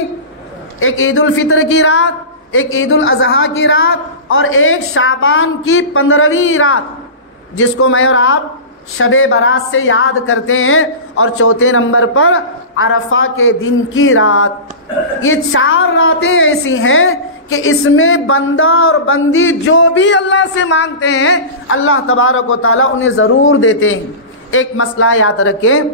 ایک عید الفطر کی رات، ایک عید الاضحیٰ کی رات، اور ایک شعبان کی 15ویں رات، جس کو میں اور آپ شب برات سے یاد کرتے ہیں، اور چوتھے نمبر پر عرفہ کے دن کی رات۔ یہ 4 راتیں ایسی ہیں کہ اس میں بندہ اور بندی جو بھی اللہ سے مانگتے ہیں اللہ تبارک و تعالیٰ انہیں ضرور دیتے ہیں۔ ایک مسئلہ یاد رکھیں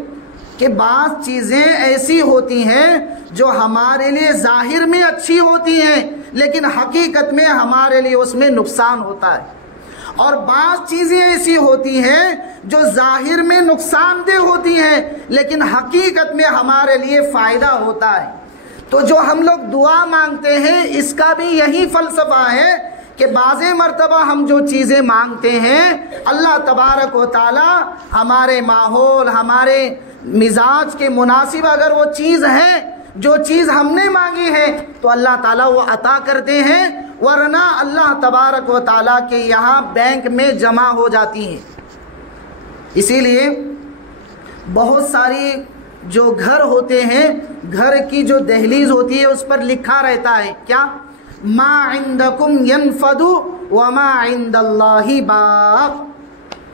کہ بعض چیزیں ایسی ہوتی ہیں جو ہمارے لیے ظاہر میں اچھی ہوتی ہیں لیکن حقیقت میں ہمارے لیے اس میں نقصان ہوتا ہے، اور بعض چیزیں ایسی ہوتی ہیں جو ظاہر میں نقصان دہ ہوتی ہیں لیکن حقیقت میں ہمارے لیے فائدہ ہوتا ہے۔ تو جو ہم لوگ دعا مانگتے ہیں اس کا بھی یہی فلسفہ ہے کہ بعض مرتبہ ہم جو چیزیں مانگتے ہیں اللہ تبارک و تعالی ہمارے ماحول، ہمارے مزاج کے مناسب اگر وہ چیز ہے، جو چیز ہم نے مانگی ہے تو اللہ تعالیٰ وہ عطا کرتے ہیں، ورنہ اللہ تبارک و تعالیٰ کے یہاں بینک میں جمع ہو جاتی ہیں۔ اسی لیے بہت ساری جو گھر ہوتے ہیں، گھر کی جو دہلیز ہوتی ہے اس پر لکھا رہتا ہے کیا؟ ما عندکم ینفد وما عند اللہ باق۔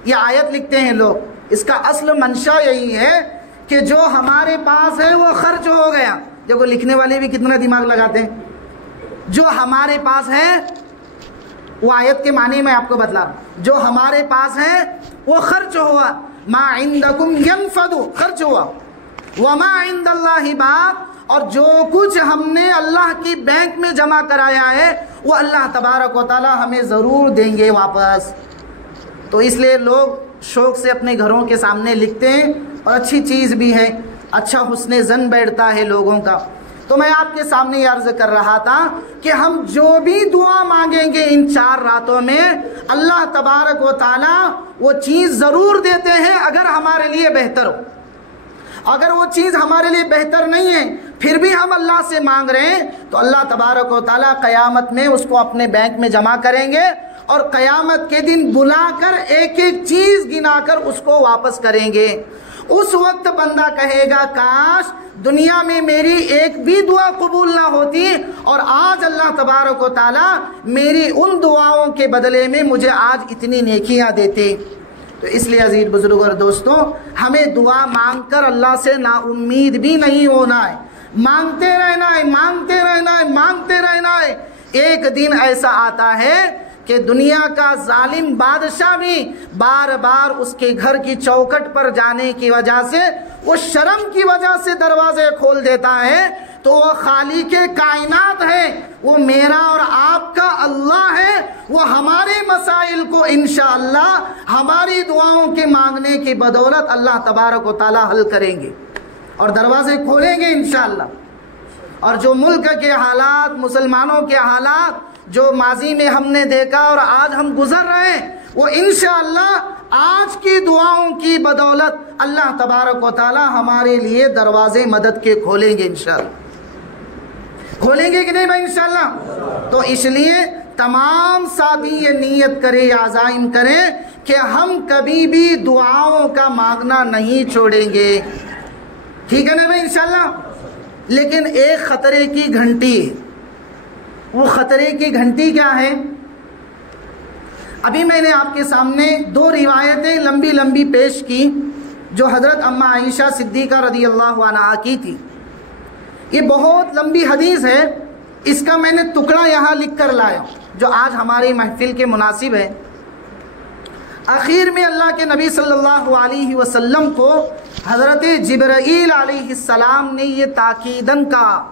یہ آیت لکھتے ہیں لوگ، اس کا اصل منشا یہی ہے کہ جو ہمارے پاس ہے وہ خرچ ہو گیا۔ دیکھو لکھنے والے بھی کتنا دماغ لگاتے ہیں۔ جو ہمارے پاس ہے، وہ آیت کے معنی میں آپ کو بتلا، جو ہمارے پاس ہے وہ خرچ ہوا۔ ما عندکم ینفد، خرچ ہوا، وما عند اللہ باق، اور جو کچھ ہم نے اللہ کی بینک میں جمع کرایا ہے وہ اللہ تبارک و تعالی ہمیں ضرور دیں گے واپس۔ تو اس لیے لوگ شوق سے اپنے گھروں کے سامنے لکھتے ہیں، اور اچھی چیز بھی ہے، اچھا حسن ظن بیٹھتا ہے لوگوں کا۔ تو میں آپ کے سامنے یہ عرض کر رہا تھا کہ ہم جو بھی دعا مانگیں گے ان 4 راتوں میں اللہ تبارک و تعالی وہ چیز ضرور دیتے ہیں اگر ہمارے لیے بہتر ہو۔ اگر وہ چیز ہمارے لیے بہتر نہیں ہے پھر بھی ہم اللہ سے مانگ رہے ہیں تو اللہ تبارک و تعالیٰ قیامت میں اس کو اپنے بینک میں جمع کریں گے، اور قیامت کے دن بلا کر ایک ایک چیز گنا کر اس کو واپس کریں گے۔ اس وقت بندہ کہے گا کاش دنیا میں میری ایک بھی دعا قبول نہ ہوتی اور آج اللہ تبارک و تعالیٰ میری ان دعاؤں کے بدلے میں مجھے آج اتنی نیکیاں دیتے۔ تو اس لیے عزیز بزرگ اور دوستوں، ہمیں دعا مانگ کر اللہ سے نا امید بھی نہیں ہونا ہے، مانگتے رہنا ہے، مانگتے رہنا ہے، مانگتے رہنا ہے۔ ایک دن ایسا آتا ہے کہ دنیا کا ظالم بادشاہ بھی بار بار اس کے گھر کی چوکھٹ پر جانے کی وجہ سے، وہ شرم کی وجہ سے دروازے کھول دیتا ہے، تو وہ خالق کائنات ہے، وہ میرا اور آپ کا اللہ ہے، وہ ہمارے مسائل کو انشاءاللہ ہماری دعاؤں کے مانگنے کی بدولت اللہ تبارک و تعالی حل کریں گے اور دروازے کھولیں گے انشاءاللہ۔ اور جو ملک کے حالات، مسلمانوں کے حالات جو ماضی میں ہم نے دیکھا اور آج ہم گزر رہے ہیں، وہ انشاءاللہ آج کی دعاؤں کی بدولت اللہ تبارک و تعالی ہمارے لیے دروازے مدد کے کھولیں گے انشاءاللہ۔ کھولیں گے کہ نہیں بھائی انشاءاللہ؟ تو اس لیے تمام ساتھی یہ نیت کریں، عزائم کریں کہ ہم کبھی بھی دعاؤں کا مانگنا نہیں چھوڑیں گے، ٹھیک ہے نا بھائی انشاءاللہ؟ لیکن ایک خطرے کی گھنٹی ہے۔ وہ خطرے کی گھنٹی کیا ہے؟ ابھی میں نے آپ کے سامنے 2 روایتیں لمبی لمبی پیش کی جو حضرت اماں عائشہ صدیقہ رضی اللہ عنہا کی تھی۔ یہ بہت لمبی حدیث ہے، اس کا میں نے ٹکڑا یہاں لکھ کر لایا جو آج ہماری محفل کے مناسب ہے۔ آخر میں اللہ کے نبی صلی اللہ علیہ وسلم کو حضرت جبرائیل علیہ السلام نے یہ تاکیداً کہا،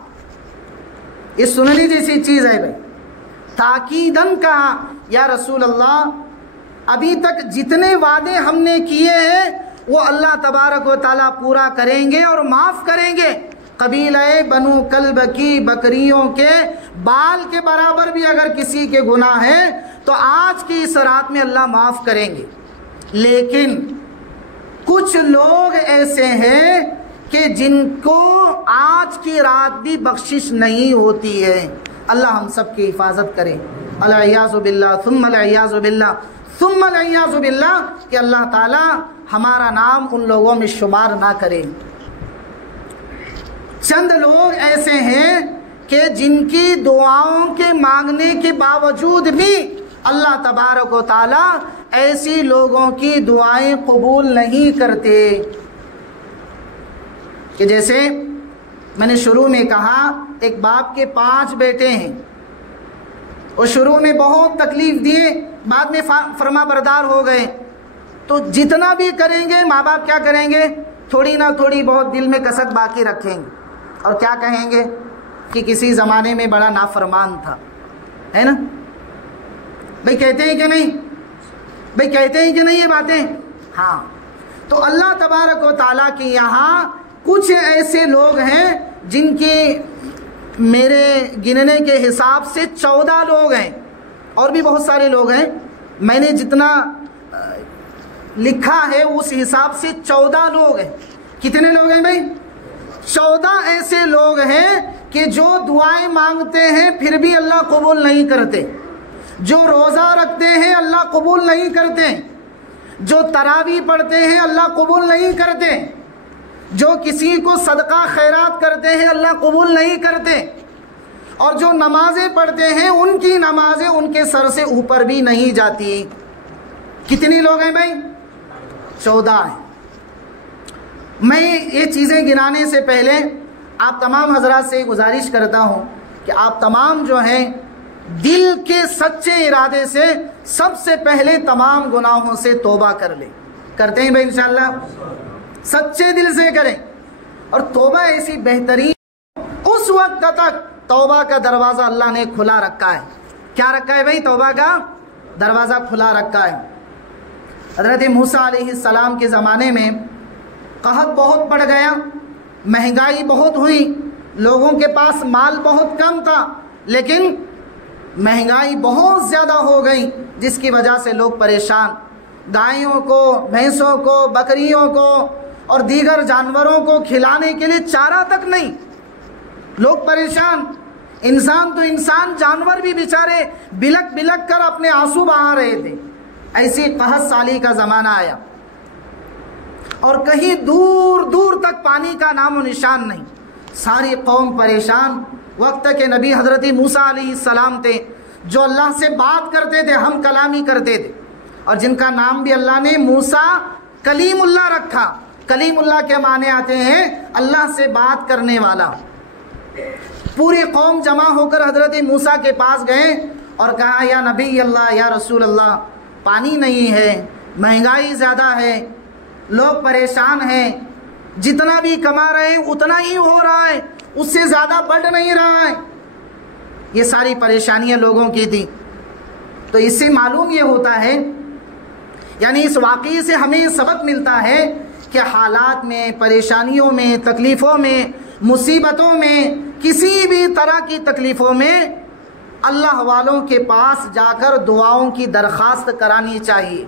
یہ سننے جیسی چیز ہے بھائی، تاکیداً کہا یا رسول اللہ ابھی تک جتنے وعدے ہم نے کیے ہیں وہ اللہ تبارک و تعالیٰ پورا کریں گے اور معاف کریں گے۔ قبیلہ بنو کلب کی بکریوں کے بال کے برابر بھی اگر کسی کے گناہ ہیں تو آج کی اس رات میں اللہ معاف کریں گے، لیکن کچھ لوگ ایسے ہیں کہ جن کو آج کی رات بھی بخشش نہیں ہوتی ہے۔ اللہ ہم سب کی حفاظت کرے، العیاذ باللہ ثم العیاذ باللہ ثم العیاذ باللہ، کہ اللہ تعالی ہمارا نام ان لوگوں میں شمار نہ کرے۔ چند لوگ ایسے ہیں کہ جن کی دعاؤں کے مانگنے کے باوجود بھی اللہ تبارک و تعالی ایسی لوگوں کی دعائیں قبول نہیں کرتے، کہ جیسے میں نے شروع میں کہا ایک باپ کے 5 بیٹے ہیں، اور شروع میں بہت تکلیف دیے، بعد میں فرما بردار ہو گئے، تو جتنا بھی کریں گے ماں باپ کیا کریں گے؟ تھوڑی نہ تھوڑی بہت دل میں کسک باقی رکھیں گے، اور کیا کہیں گے کہ کسی زمانے میں بڑا نافرمان تھا، ہے نا بھائی؟ کہتے ہیں کہ نہیں بھائی؟ کہتے ہیں کہ نہیں یہ باتیں؟ ہاں۔ تو اللہ تبارک و تعالیٰ کے یہاں کچھ ایسے لوگ ہیں جن کی میرے گننے کے حساب سے 14 لوگ ہیں، اور بھی بہت سارے لوگ ہیں، میں نے جتنا لکھا ہے اس حساب سے 14 لوگ ہیں۔ کتنے لوگ ہیں بھائی؟ 14 ایسے لوگ ہیں کہ جو دعائیں مانگتے ہیں پھر بھی اللہ قبول نہیں کرتے، جو روزہ رکھتے ہیں اللہ قبول نہیں کرتے، جو تراویح پڑھتے ہیں اللہ قبول نہیں کرتے، جو کسی کو صدقہ خیرات کرتے ہیں اللہ قبول نہیں کرتے، اور جو نمازیں پڑھتے ہیں ان کی نمازیں ان کے سر سے اوپر بھی نہیں جاتی۔ کتنی لوگ ہیں بھائی؟ 14 ہیں۔ میں یہ چیزیں گنانے سے پہلے آپ تمام حضرات سے گزارش کرتا ہوں کہ آپ تمام جو ہیں دل کے سچے ارادے سے سب سے پہلے تمام گناہوں سے توبہ کر لیں۔ کرتے ہیں بھائی انشاءاللہ؟ سچے دل سے کریں، اور توبہ ایسی بہترین، اس وقت تک توبہ کا دروازہ اللہ نے کھلا رکھا ہے۔ کیا رکھا ہے بھائی؟ توبہ کا دروازہ کھلا رکھا ہے۔ حضرت موسیٰ علیہ السلام کے زمانے میں قحط بہت بڑھ گیا، مہنگائی بہت ہوئی، لوگوں کے پاس مال بہت کم تھا، لیکن مہنگائی بہت زیادہ ہو گئی جس کی وجہ سے لوگ پریشان، گایوں کو، بھینسوں کو، بکریوں کو اور دیگر جانوروں کو کھلانے کے لیے چارہ تک نہیں، لوگ پریشان۔ انسان تو انسان، جانور بھی بیچارے بلک بلک کر اپنے آنسو بہا رہے تھے۔ ایسی قحط سالی کا زمانہ آیا، اور کہیں دور دور تک پانی کا نام و نشان نہیں، ساری قوم پریشان۔ وقت کے نبی حضرت موسیٰ علیہ السلام تھے جو اللہ سے بات کرتے تھے، ہم کلامی کرتے تھے، اور جن کا نام بھی اللہ نے موسیٰ کلیم اللہ رکھا۔ کلیم اللہ کے معنی آتے ہیں اللہ سے بات کرنے والا۔ پوری قوم جمع ہو کر حضرت موسیٰ کے پاس گئے اور کہا یا نبی اللہ، یا رسول اللہ، پانی نہیں ہے، مہنگائی زیادہ ہے، لوگ پریشان ہیں، جتنا بھی کما رہے ہیں اتنا ہی ہو رہا ہے، اس سے زیادہ بڑھ نہیں رہا ہے۔ یہ ساری پریشانیاں لوگوں کی تھیں۔ تو اس سے معلوم یہ ہوتا ہے، یعنی اس واقعے سے ہمیں یہ سبق ملتا ہے کہ حالات میں، پریشانیوں میں، تکلیفوں میں، مصیبتوں میں، کسی بھی طرح کی تکلیفوں میں اللہ والوں کے پاس جا کر دعاؤں کی درخواست کرانی چاہیے،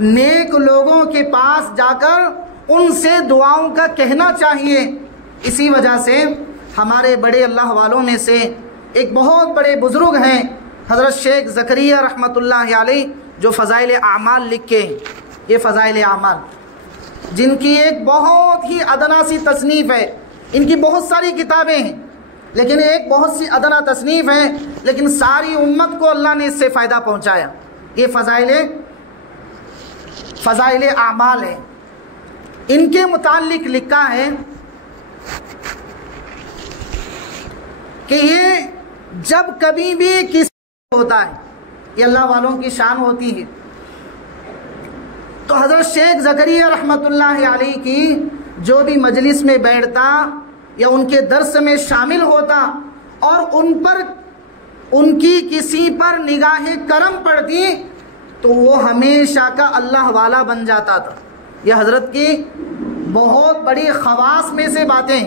نیک لوگوں کے پاس جا کر ان سے دعاؤں کا کہنا چاہیے۔ اسی وجہ سے ہمارے بڑے اللہ والوں میں سے ایک بہت بڑے بزرگ ہیں حضرت شیخ زکریا رحمۃ اللہ علیہ، جو فضائل اعمال لکھے، یہ فضائل اعمال جن کی ایک بہت ہی ادنا سی تصنیف ہے، ان کی بہت ساری کتابیں ہیں لیکن ایک بہت سی ادنا تصنیف ہے، لیکن ساری امت کو اللہ نے اس سے فائدہ پہنچایا۔ یہ فضائل اعمال ہے۔ ان کے متعلق لکھا ہے کہ یہ جب کبھی بھی کسی ہوتا ہے، یہ اللہ والوں کی شان ہوتی ہے، تو حضرت شیخ زکریا رحمۃ اللہ علیہ کی جو بھی مجلس میں بیٹھتا یا ان کے درس میں شامل ہوتا اور ان کی کسی پر نگاہ کرم پڑتی تو وہ ہمیشہ کا اللہ والا بن جاتا تھا۔ یہ حضرت کی بہت بڑی خواص میں سے باتیں،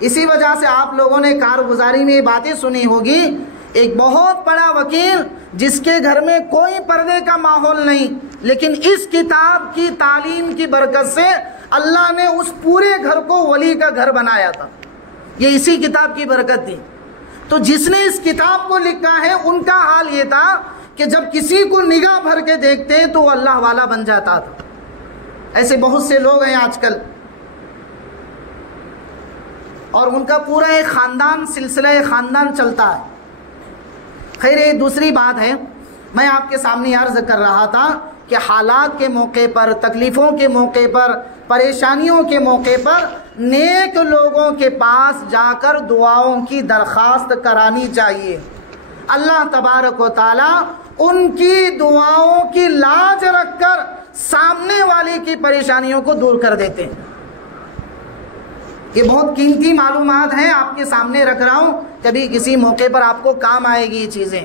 اسی وجہ سے آپ لوگوں نے کارگزاری میں یہ باتیں سنی ہوگی۔ ایک بہت بڑا وکیل جس کے گھر میں کوئی پردے کا ماحول نہیں، لیکن اس کتاب کی تعلیم کی برکت سے اللہ نے اس پورے گھر کو ولی کا گھر بنایا تھا، یہ اسی کتاب کی برکت تھی۔ تو جس نے اس کتاب کو لکھا ہے ان کا حال یہ تھا کہ جب کسی کو نگاہ بھر کے دیکھتے تو وہ اللہ والا بن جاتا تھا۔ ایسے بہت سے لوگ ہیں آج کل، اور ان کا پورا ایک خاندان، سلسلہ خاندان چلتا ہے۔ خیر، یہ دوسری بات ہے، میں آپ کے سامنے عرض کر رہا تھا کہ حالات کے موقع پر، تکلیفوں کے موقع پر، پریشانیوں کے موقع پر نیک لوگوں کے پاس جا کر دعاؤں کی درخواست کرانی چاہیے۔ اللہ تبارک و تعالی ان کی دعاؤں کی لاج رکھ کر سامنے والے کی پریشانیوں کو دور کر دیتے ہیں۔ یہ بہت قیمتی معلومات ہیں، آپ کے سامنے رکھ رہا ہوں، کبھی کسی موقع پر آپ کو کام آئے گی یہ چیزیں۔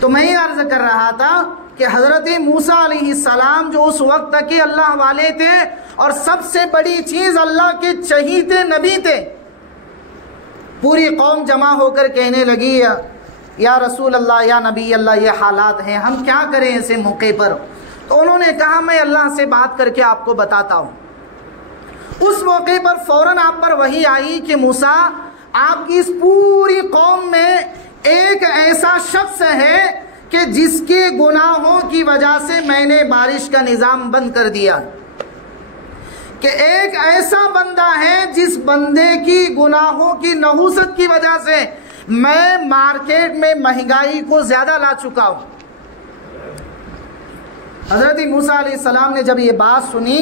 تو میں یہ عرض کر رہا تھا کہ حضرت موسیٰ علیہ السلام جو اس وقت تک کے اللہ والے تھے اور سب سے بڑی چیز اللہ کے چہیتے نبی تھے، پوری قوم جمع ہو کر کہنے لگی یا رسول اللہ، یا نبی اللہ، یہ حالات ہیں، ہم کیا کریں ایسے موقع پر؟ تو انہوں نے کہا میں اللہ سے بات کر کے آپ کو بتاتا ہوں۔ اس موقع پر فوراً آپ پر وحی آئی کہ موسیٰ، آپ کی اس پوری قوم میں ایک ایسا شخص ہے کہ جس کے گناہوں کی وجہ سے میں نے بارش کا نظام بند کر دیا، کہ ایک ایسا بندہ ہے جس بندے کی گناہوں کی نحوست کی وجہ سے میں مارکیٹ میں مہنگائی کو زیادہ لا چکا ہوں۔ حضرت موسیٰ علیہ السلام نے جب یہ بات سنی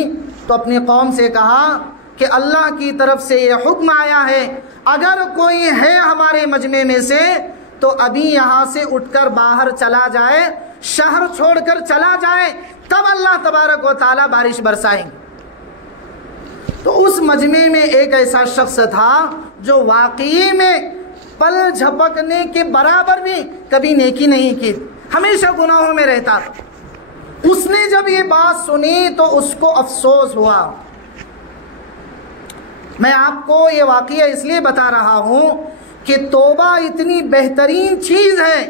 تو اپنی قوم سے کہا کہ اللہ کی طرف سے یہ حکم آیا ہے، اگر کوئی ہے ہمارے مجمع میں سے تو ابھی یہاں سے اٹھ کر باہر چلا جائے، شہر چھوڑ کر چلا جائے، تب اللہ تبارک و تعالیٰ بارش برسائیں گے۔ تو اس مجمع میں ایک ایسا شخص تھا جو واقعی میں پل جھپکنے کے برابر بھی کبھی نیکی نہیں کی، ہمیشہ گناہوں میں رہتا تھا۔ اس نے جب یہ بات سنی تو اس کو افسوس ہوا۔ میں آپ کو یہ واقعہ اس لیے بتا رہا ہوں کہ توبہ اتنی بہترین چیز ہے،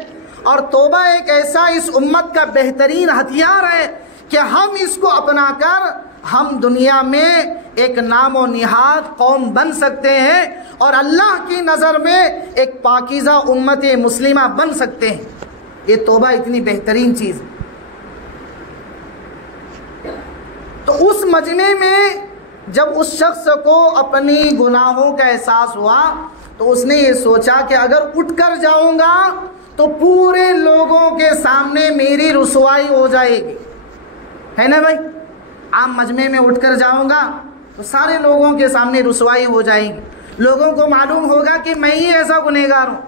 اور توبہ ایک ایسا اس امت کا بہترین ہتھیار ہے کہ ہم اس کو اپنا کر ہم دنیا میں ایک نام و نہاد قوم بن سکتے ہیں اور اللہ کی نظر میں ایک پاکیزہ امت مسلمہ بن سکتے ہیں۔ یہ توبہ اتنی بہترین چیز ہے۔ تو اس مجمع میں جب اس شخص کو اپنی گناہوں کا احساس ہوا تو اس نے یہ سوچا کہ اگر اٹھ کر جاؤں گا تو پورے لوگوں کے سامنے میری رسوائی ہو جائے گی، ہے نا بھائی؟ عام مجمع میں اٹھ کر جاؤں گا تو سارے لوگوں کے سامنے رسوائی ہو جائے گی، لوگوں کو معلوم ہوگا کہ میں ہی ایسا گنہگار ہوں،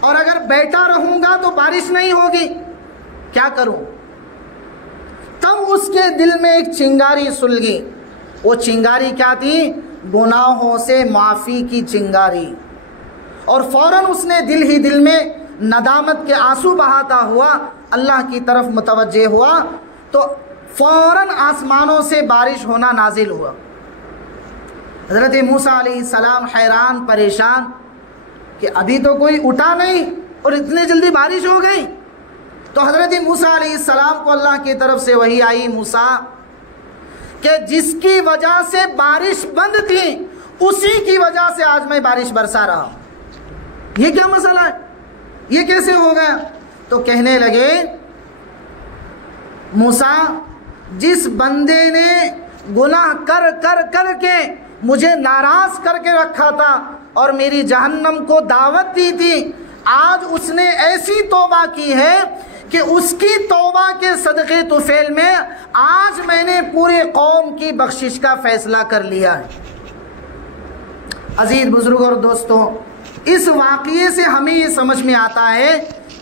اور اگر بیٹھا رہوں گا تو بارش نہیں ہوگی، کیا کروں؟ تب اس کے دل میں ایک چنگاری سلگی۔ وہ چنگاری کیا تھی؟ گناہوں سے معافی کی چنگاری۔ اور فوراً اس نے دل ہی دل میں ندامت کے آنسو بہاتا ہوا اللہ کی طرف متوجہ ہوا، تو فوراً آسمانوں سے بارش ہونا نازل ہوا۔ حضرت موسیٰ علیہ السلام حیران پریشان، کہ ابھی تو کوئی اٹھا نہیں اور اتنے جلدی بارش ہو گئی. تو حضرت موسیٰ علیہ السلام کو اللہ کی طرف سے وحی آئی، موسیٰ کہ جس کی وجہ سے بارش بند تھی اسی کی وجہ سے آج میں بارش برسا رہا ہوں. یہ کیا مسئلہ ہے؟ یہ کیسے ہو گیا؟ تو کہنے لگے موسیٰ جس بندے نے گناہ کر کر کر کے مجھے ناراض کر کے رکھا تھا اور میری جہنم کو دعوت دی تھی، آج اس نے ایسی توبہ کی ہے کہ اس کی توبہ کے صدقے طفیل میں آج میں نے پورے قوم کی بخشش کا فیصلہ کر لیا ہے. عزیز بزرگ اور دوستوں، اس واقعے سے ہمیں یہ سمجھ میں آتا ہے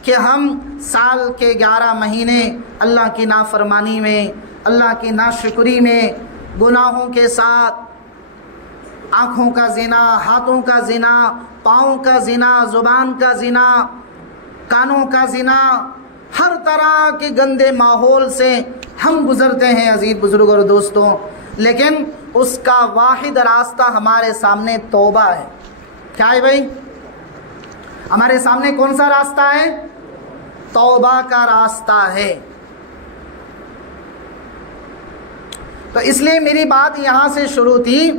کہ ہم سال کے 11 مہینے اللہ کی نافرمانی میں، اللہ کی ناشکری میں، گناہوں کے ساتھ آنکھوں کا زنا، ہاتھوں کا زنا، پاؤں کا زنا، زبان کا زنا، کانوں کا زنا، ہر طرح کے گندے ماحول سے ہم گزرتے ہیں عزیز بزرگ اور دوستوں. لیکن اس کا واحد راستہ ہمارے سامنے توبہ ہے. کیا ہے بھائی؟ ہمارے سامنے کون سا راستہ ہے؟ توبہ کا راستہ ہے. تو اس لیے میری بات یہاں سے شروع تھی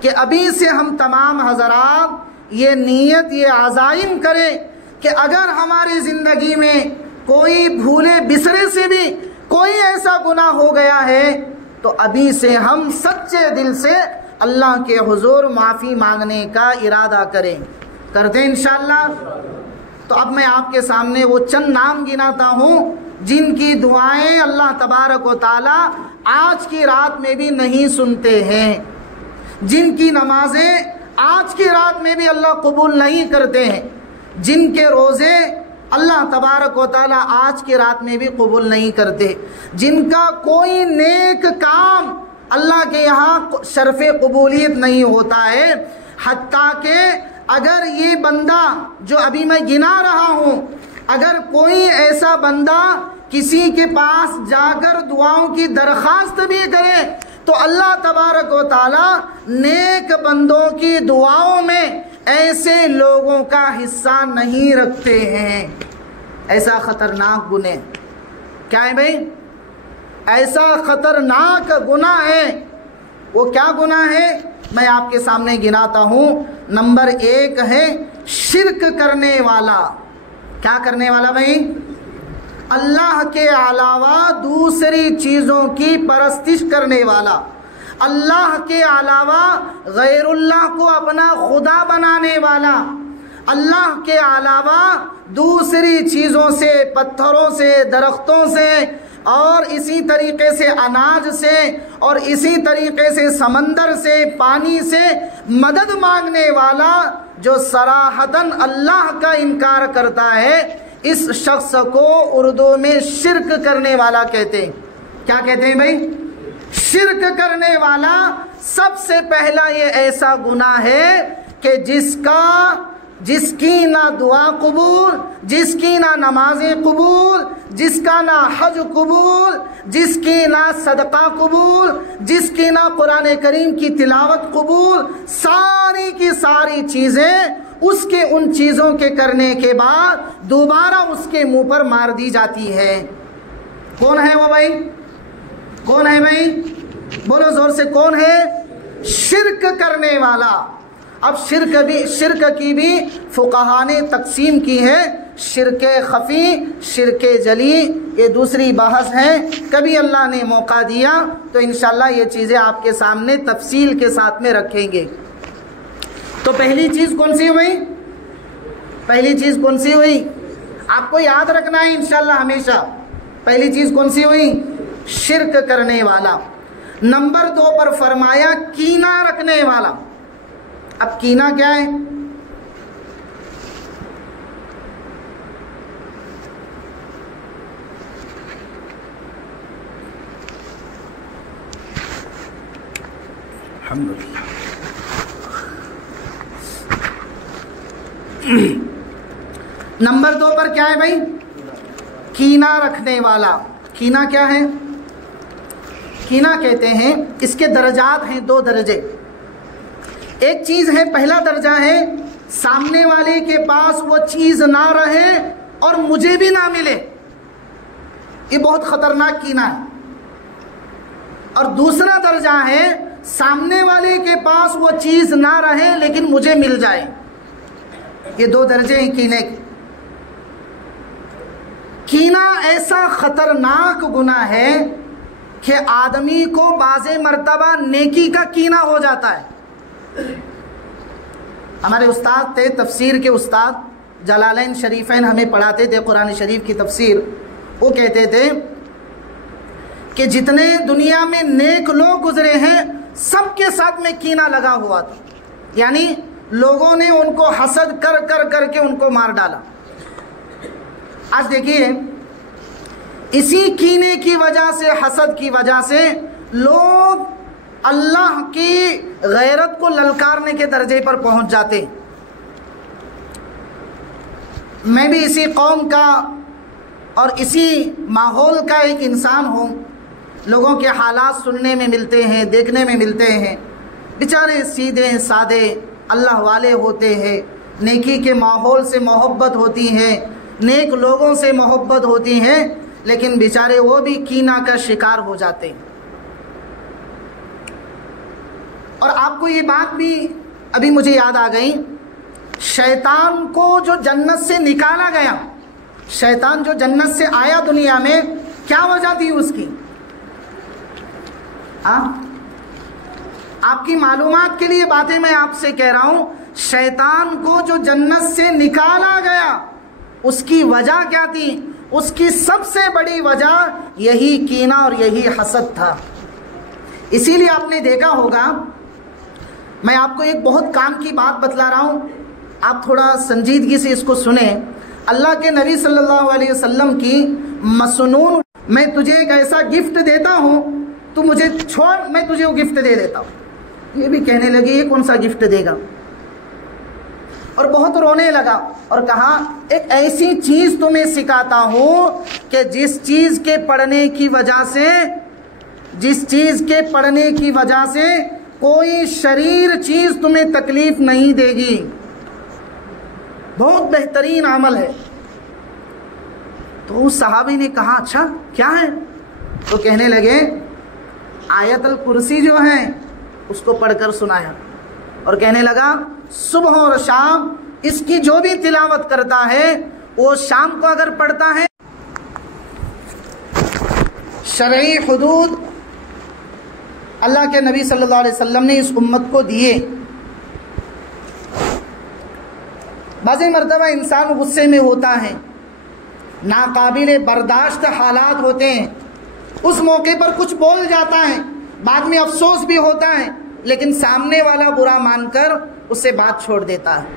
کہ ابھی سے ہم تمام حضرات یہ نیت، یہ عزائم کریں کہ اگر ہماری زندگی میں کوئی بھولے بسرے سے بھی کوئی ایسا گناہ ہو گیا ہے تو ابھی سے ہم سچے دل سے اللہ کے حضور معافی مانگنے کا ارادہ کریں. کرتے ہیں انشاءاللہ. تو اب میں آپ کے سامنے وہ چند نام گناتا ہوں جن کی دعائیں اللہ تبارک و تعالی آج کی رات میں بھی نہیں سنتے ہیں، جن کی نمازیں آج کی رات میں بھی اللہ قبول نہیں کرتے ہیں، جن کے روزے اللہ تبارک و تعالی آج کی رات میں بھی قبول نہیں کرتے، جن کا کوئی نیک کام اللہ کے یہاں شرف قبولیت نہیں ہوتا ہے. حتیٰ کہ اگر یہ بندہ جو ابھی میں گنا رہا ہوں، اگر کوئی ایسا بندہ کسی کے پاس جا کر دعاؤں کی درخواست بھی کرے تو اللہ تبارک و تعالی نیک بندوں کی دعاؤں میں ایسے لوگوں کا حصہ نہیں رکھتے ہیں. ایسا خطرناک گناہ کیا ہے بھائی؟ ایسا خطرناک گناہ ہے. وہ کیا گناہ ہے؟ میں آپ کے سامنے گناتا ہوں. نمبر 1 ہے شرک کرنے والا. کیا کرنے والا بھائی؟ اللہ کے علاوہ دوسری چیزوں کی پرستش کرنے والا، اللہ کے علاوہ غیر اللہ کو اپنا خدا بنانے والا، اللہ کے علاوہ دوسری چیزوں سے، پتھروں سے، درختوں سے اور اسی طریقے سے اناج سے اور اسی طریقے سے سمندر سے، پانی سے مدد مانگنے والا جو صراحتاً اللہ کا انکار کرتا ہے، اس شخص کو اردو میں شرک کرنے والا کہتے ہیں. کیا کہتے ہیں بھائی؟ شرک کرنے والا. سب سے پہلا یہ ایسا گناہ ہے کہ جس کی نہ دعا قبول، جس کی نہ نمازیں قبول، جس کا نہ حج قبول، جس کی نہ صدقہ قبول، جس کی نہ قرآن کریم کی تلاوت قبول، ساری کی ساری چیزیں اس کے ان چیزوں کے کرنے کے بعد دوبارہ اس کے منہ پر مار دی جاتی ہے. کون ہے وہ بھائی؟ کون ہے بھائی؟ بولو زور سے، کون ہے؟ شرک کرنے والا. اب شرک کی بھی فقہاء نے تقسیم کی ہے. شرک خفی، شرک جلی، یہ دوسری بحث ہے. کبھی اللہ نے موقع دیا تو انشاءاللہ یہ چیزیں آپ کے سامنے تفصیل کے ساتھ میں رکھیں گے. تو پہلی چیز کون سی ہوئی؟ پہلی چیز کون سی ہوئی؟ آپ کو یاد رکھنا ہے انشاءاللہ ہمیشہ. پہلی چیز کون سی ہوئی؟ شرک کرنے والا. نمبر 2 پر فرمایا کینہ رکھنے والا. اب کینہ کیا ہے؟ الحمدللہ. نمبر 2 پر کیا ہے بھائی؟ کینہ رکھنے والا. کینہ کیا ہے؟ کینہ کہتے ہیں اس کے درجات ہیں 2 درجے. ایک چیز ہے، پہلا درجہ ہے سامنے والے کے پاس وہ چیز نہ رہے اور مجھے بھی نہ ملے، یہ بہت خطرناک کینہ ہے۔ اور دوسرا درجہ ہے سامنے والے کے پاس وہ چیز نہ رہے لیکن مجھے مل جائے۔ یہ دو درجے ہیں کینے کے۔ کینہ ایسا خطرناک گناہ ہے کہ آدمی کو بعض مرتبہ نیکی کا کینہ ہو جاتا ہے۔ ہمارے استاد تھے، تفسیر کے استاد، جلالین شریفین ہمیں پڑھاتے تھے قرآن شریف کی تفسیر۔ وہ کہتے تھے کہ جتنے دنیا میں نیک لوگ گزرے ہیں سب کے ساتھ میں کینہ لگا ہوا تھا، یعنی لوگوں نے ان کو حسد کر کر کر کے ان کو مار ڈالا۔ آج دیکھیے اسی کینے کی وجہ سے، حسد کی وجہ سے لوگ اللہ کی غیرت کو للکارنے کے درجے پر پہنچ جاتے۔ میں بھی اسی قوم کا اور اسی ماحول کا ایک انسان ہوں۔ لوگوں کے حالات سننے میں ملتے ہیں، دیکھنے میں ملتے ہیں، بیچارے سیدھے سادے اللہ والے ہوتے ہیں، نیکی کے ماحول سے محبت ہوتی ہے، نیک لوگوں سے محبت ہوتی ہے، لیکن بیچارے وہ بھی کینہ کا شکار ہو جاتے ہیں۔ اور آپ کو یہ بات بھی ابھی مجھے یاد آ گئی، شیطان کو جو جنت سے نکالا گیا، شیطان جو جنت سے آیا دنیا میں، کیا وجہ تھی اس کی؟ آپ کی معلومات کے لیے باتیں میں آپ سے کہہ رہا ہوں، شیطان کو جو جنت سے نکالا گیا اس کی وجہ کیا تھی؟ اس کی سب سے بڑی وجہ یہی کینہ اور یہی حسد تھا۔ اسی لیے آپ نے دیکھا ہوگا، میں آپ کو ایک بہت کام کی بات بتلا رہا ہوں، آپ تھوڑا سنجیدگی سے اس کو سنیں۔ اللہ کے نبی صلی اللہ علیہ وسلم کی مسنون، میں تجھے ایک ایسا گفٹ دیتا ہوں، تو مجھے چھوڑ، میں تجھے وہ گفٹ دے دیتا ہوں۔ یہ بھی کہنے لگے یہ کون سا گفٹ دے گا، اور بہت رونے لگا اور کہا ایک ایسی چیز تمہیں سکھاتا ہوں کہ جس چیز کے پڑھنے کی وجہ سے کوئی شریر چیز تمہیں تکلیف نہیں دے گی، بہت بہترین عمل ہے۔ تو اس صحابی نے کہا اچھا کیا ہے؟ تو کہنے لگے آیت الکرسی جو ہے اس کو پڑھ کر سنایا، اور کہنے لگا صبح اور شام اس کی جو بھی تلاوت کرتا ہے وہ شام کو اگر پڑھتا ہے، شرعی حدود اللہ کے نبی صلی اللہ علیہ وسلم نے اس امت کو دیے۔ بعض مرتبہ انسان غصے میں ہوتا ہے، ناقابل برداشت حالات ہوتے ہیں، اس موقع پر کچھ بول جاتا ہے، بعد میں افسوس بھی ہوتا ہے، لیکن سامنے والا برا مان کر اس سے بات چھوڑ دیتا ہے۔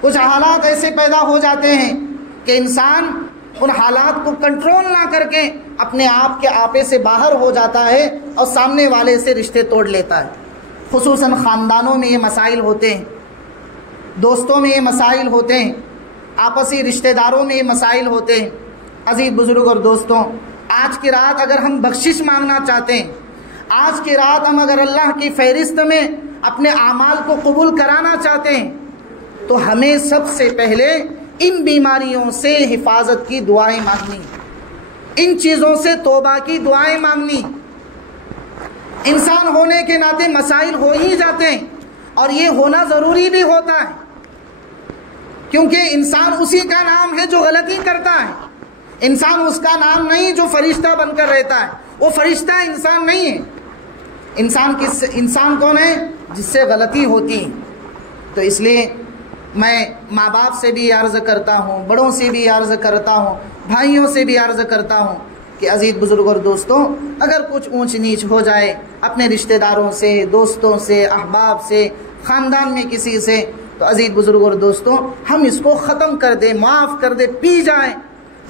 کچھ حالات ایسے پیدا ہو جاتے ہیں کہ انسان ان حالات کو کنٹرول نہ کر کے اپنے آپ کے آپے سے باہر ہو جاتا ہے اور سامنے والے سے رشتے توڑ لیتا ہے۔ خصوصاً خاندانوں میں یہ مسائل ہوتے ہیں، دوستوں میں یہ مسائل ہوتے ہیں، آپسی رشتہ داروں میں یہ مسائل ہوتے ہیں۔ عزیز بزرگ اور دوستوں، آج کی رات اگر ہم بخشش مانگنا چاہتے ہیں، آج کی رات ہم اگر اللہ کی فہرست میں اپنے اعمال کو قبول کرانا چاہتے ہیں، تو ہمیں سب سے پہلے ان بیماریوں سے حفاظت کی دعائیں مانگنی، ان چیزوں سے توبہ کی دعائیں مانگنی۔ انسان ہونے کے ناطے مسائل ہو ہی جاتے ہیں، اور یہ ہونا ضروری بھی ہوتا ہے، کیونکہ انسان اسی کا نام ہے جو غلطی کرتا ہے، انسان اس کا نام نہیں جو فرشتہ بن کر رہتا ہے، وہ فرشتہ انسان نہیں ہے۔ انسان کون ہے؟ جس سے غلطی ہوتی ہے۔ تو اس لیے میں ماں باپ سے بھی عرض کرتا ہوں، بڑوں سے بھی عرض کرتا ہوں، بھائیوں سے بھی عرض کرتا ہوں کہ عزیز بزرگ اور دوستوں، اگر کچھ اونچ نیچ ہو جائے اپنے رشتہ داروں سے، دوستوں سے، احباب سے، خاندان میں کسی سے، تو عزیز بزرگ اور دوستوں ہم اس کو ختم کر دیں، معاف کر دیں، پی جائیں۔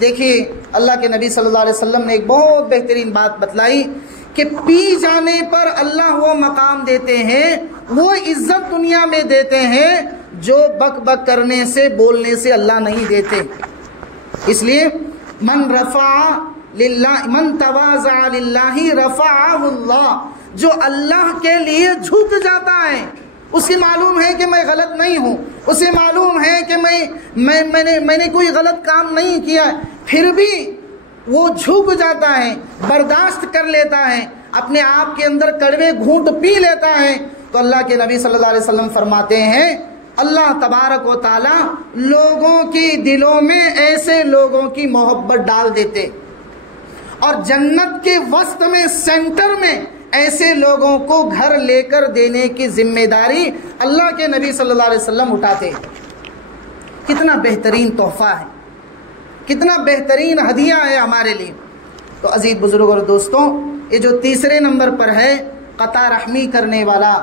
دیکھیے اللہ کے نبی صلی اللہ علیہ وسلم نے ایک بہت بہترین بات بتلائی کہ پی جانے پر اللہ وہ مقام دیتے ہیں، وہ عزت دنیا میں دیتے ہیں جو بک بک کرنے سے، بولنے سے اللہ نہیں دیتے۔ اس لیے من تواضع للہ رفعہ اللہ، جو اللہ کے لیے جھک جاتا ہے اسے معلوم ہے کہ میں غلط نہیں ہوں، اسے معلوم ہے کہ میں نے کوئی غلط کام نہیں کیا، پھر بھی وہ جھک جاتا ہے، برداشت کر لیتا ہے، اپنے آپ کے اندر کڑوے گھونٹ پی لیتا ہے، تو اللہ کے نبی صلی اللہ علیہ وسلم فرماتے ہیں اللہ تبارک و تعالی لوگوں کی دلوں میں ایسے لوگوں کی محبت ڈال دیتے، اور جنت کے وسط میں سینٹر میں ایسے لوگوں کو گھر لے کر دینے کی ذمہ داری اللہ کے نبی صلی اللہ علیہ وسلم اٹھاتے ہیں۔ کتنا بہترین تحفہ ہے، کتنا بہترین ہدیہ ہے ہمارے لیے۔ تو عزیز بزرگ اور دوستوں، یہ جو تیسرے نمبر پر ہے قطع رحمی کرنے والا،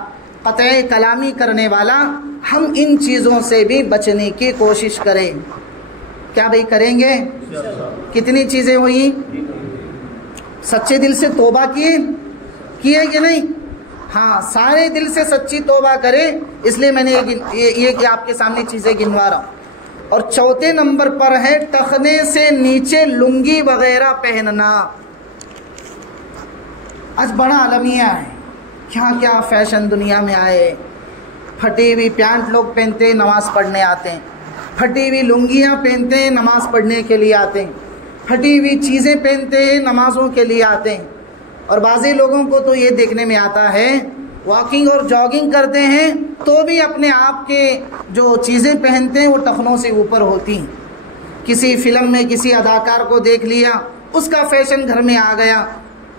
قطع کلامی کرنے والا، ہم ان چیزوں سے بھی بچنے کی کوشش کریں۔ کیا بھئی کریں گے؟ کتنی چیزیں ہوئی؟ سچے دل سے توبہ کیے کہ نہیں؟ ہاں، سارے دل سے سچی توبہ کریں، اس لیے میں نے یہ کہ آپ کے سامنے چیزیں گنوا رہا ہوں۔ اور چوتھے نمبر پر ہے ٹخنے سے نیچے لنگی وغیرہ پہننا۔ آج بڑا المیہ ہے، کیا کیا فیشن دنیا میں آئے، پھٹی ہوئی پینٹ لوگ پہنتے ہیں نماز پڑھنے آتے ہیں، پھٹی ہوئی لنگیاں پہنتے ہیں نماز پڑھنے کے لیے آتے ہیں، پھٹی ہوئی چیزیں پہنتے ہیں نمازوں کے لیے آتے ہیں۔ اور بعضی لوگوں کو تو یہ دیکھنے میں آتا ہے واکنگ اور جاگنگ کرتے ہیں تو بھی اپنے آپ کے جو چیزیں پہنتے ہیں وہ ٹخنوں سے اوپر ہوتی ہیں۔ کسی فلم میں کسی اداکار کو دیکھ لیا، اس کا فیشن گھر میں آ گیا،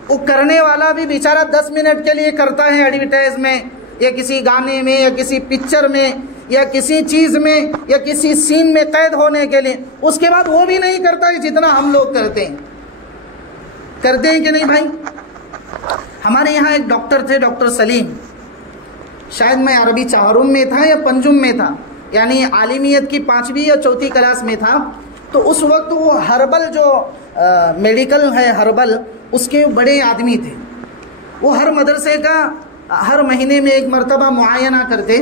وہ کرنے والا بھی بیچارہ 10 منٹ کے لیے کرتا ہے ایڈورٹائز میں، یا کسی گانے میں، یا کسی پکچر میں، یا کسی چیز میں، یا کسی سین میں قید ہونے کے لیے، اس کے بعد وہ بھی نہیں کرتا ہے جتنا ہم لوگ کرتے ہیں کہ نہیں بھائی؟ ہمارے یہاں ایک ڈاکٹر تھے، ڈاکٹر سلیم، شاید میں عربی چہارم میں تھا یا پنجم میں تھا، یعنی عالمیت کی 5ویں یا 4تھی کلاس میں تھا۔ تو اس وقت وہ ہربل جو میڈیکل ہے ہربل، اس کے بڑے آدمی تھے۔ وہ ہر مدرسے کا ہر مہینے میں ایک مرتبہ معائنہ کرتے۔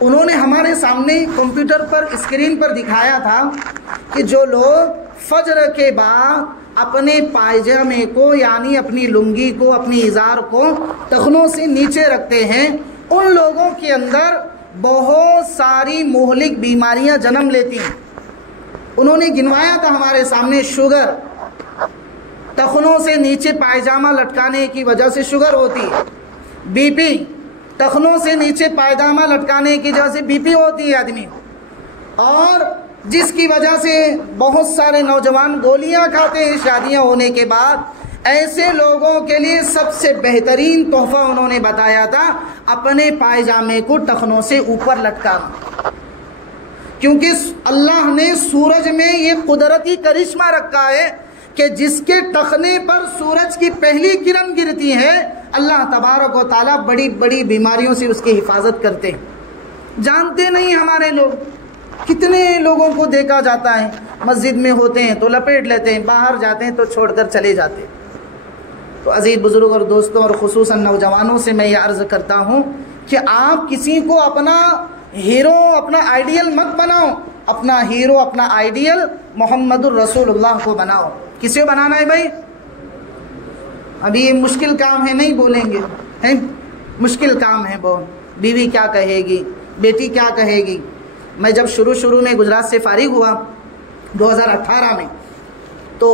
انہوں نے ہمارے سامنے کمپیوٹر پر اسکرین پر دکھایا تھا کہ جو لوگ فجر کے بعد اپنے پائجامے کو یعنی اپنی لنگی کو، اپنی ازار کو ٹخنوں سے نیچے رکھتے ہیں، ان لوگوں کے اندر بہت ساری مہلک بیماریاں جنم لیتی ہیں۔ انہوں نے گنوایا تھا ہمارے سامنے، شوگر، ٹخنوں سے نیچے پائجامہ لٹکانے کی وجہ سے شوگر ہوتی ہے، بی پی، ٹخنوں سے نیچے پائجامہ لٹکانے کی وجہ سے بی پی ہوتی ہے آدمی، اور جس کی وجہ سے بہت سارے نوجوان گولیاں کھاتے ہیں شادیاں ہونے کے بعد۔ ایسے لوگوں کے لیے سب سے بہترین تحفہ انہوں نے بتایا تھا اپنے پائجامے کو ٹخنوں سے اوپر لٹکانا، کیونکہ اللہ نے سورج میں یہ قدرتی کرشمہ رکھا ہے کہ جس کے ٹخنے پر سورج کی پہلی کرن گرتی ہے، اللہ تبارک و تعالیٰ بڑی بڑی بیماریوں سے اس کی حفاظت کرتے ہیں۔ جانتے نہیں ہمارے لوگ، کتنے لوگوں کو دیکھا جاتا ہے مسجد میں ہوتے ہیں تو لپیٹ لیتے ہیں، باہر جاتے ہیں تو چھوڑ کر چلے جاتے ہیں۔ تو عزیز بزرگ اور دوستوں، اور خصوصاً نوجوانوں سے میں یہ عرض کرتا ہوں کہ آپ کسی کو اپنا ہیرو، اپنا آئیڈیل مت بناؤ، اپنا ہیرو، اپنا آئیڈیل محمد الرسول اللہ کو بناؤ۔ کسی کو بنانا ہے بھائی؟ ابھی یہ مشکل کام ہے، نہیں بولیں گے، ہے مشکل کام ہے بہت۔ بیوی کیا کہے گی، بیٹی کیا کہے گی۔ میں جب شروع میں گجرات سے فارغ ہوا 2018 میں، تو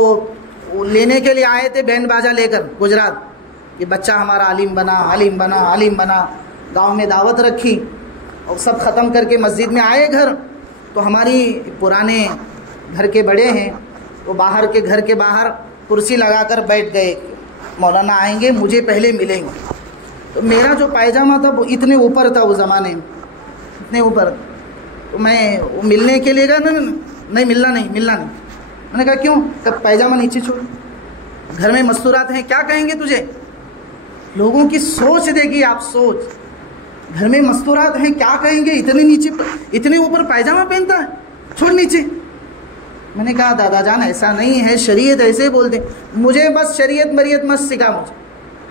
لینے کے لیے آئے تھے بینڈ باجا لے کر گجرات، یہ بچہ ہمارا عالم بنا، عالم بنا، عالم بنا۔ گاؤں میں دعوت رکھی اور سب ختم کر کے مسجد میں آئے گھر، تو ہماری پرانے گھر کے بڑے ہیں، وہ باہر کے گھر کے باہر کرسی لگا کر بیٹھ گئے، مولانا آئیں گے مجھے پہلے ملیں گے۔ تو میرا جو پائجامہ تھا وہ اتنے اوپر تھا اس زمانے میں، اتنے اوپر، تو میں ملنے کے لیے گیا، نہیں ملنا نہیں۔ میں نے کہا کیوں؟ کہ پائجامہ نیچے چھوڑ، گھر میں مستورات ہیں، کیا کہیں گے تجھے؟ لوگوں کی سوچ دیکھیے آپ، سوچ، گھر میں مستورات ہیں کیا کہیں گے، اتنے نیچے، اتنے اوپر پائجامہ پہنتا ہے، چھوڑ نیچے۔ میں نے کہا دادا جان ایسا نہیں ہے، شریعت ایسے بولتے، مجھے بس شریعت مریت مت سکھا، مجھے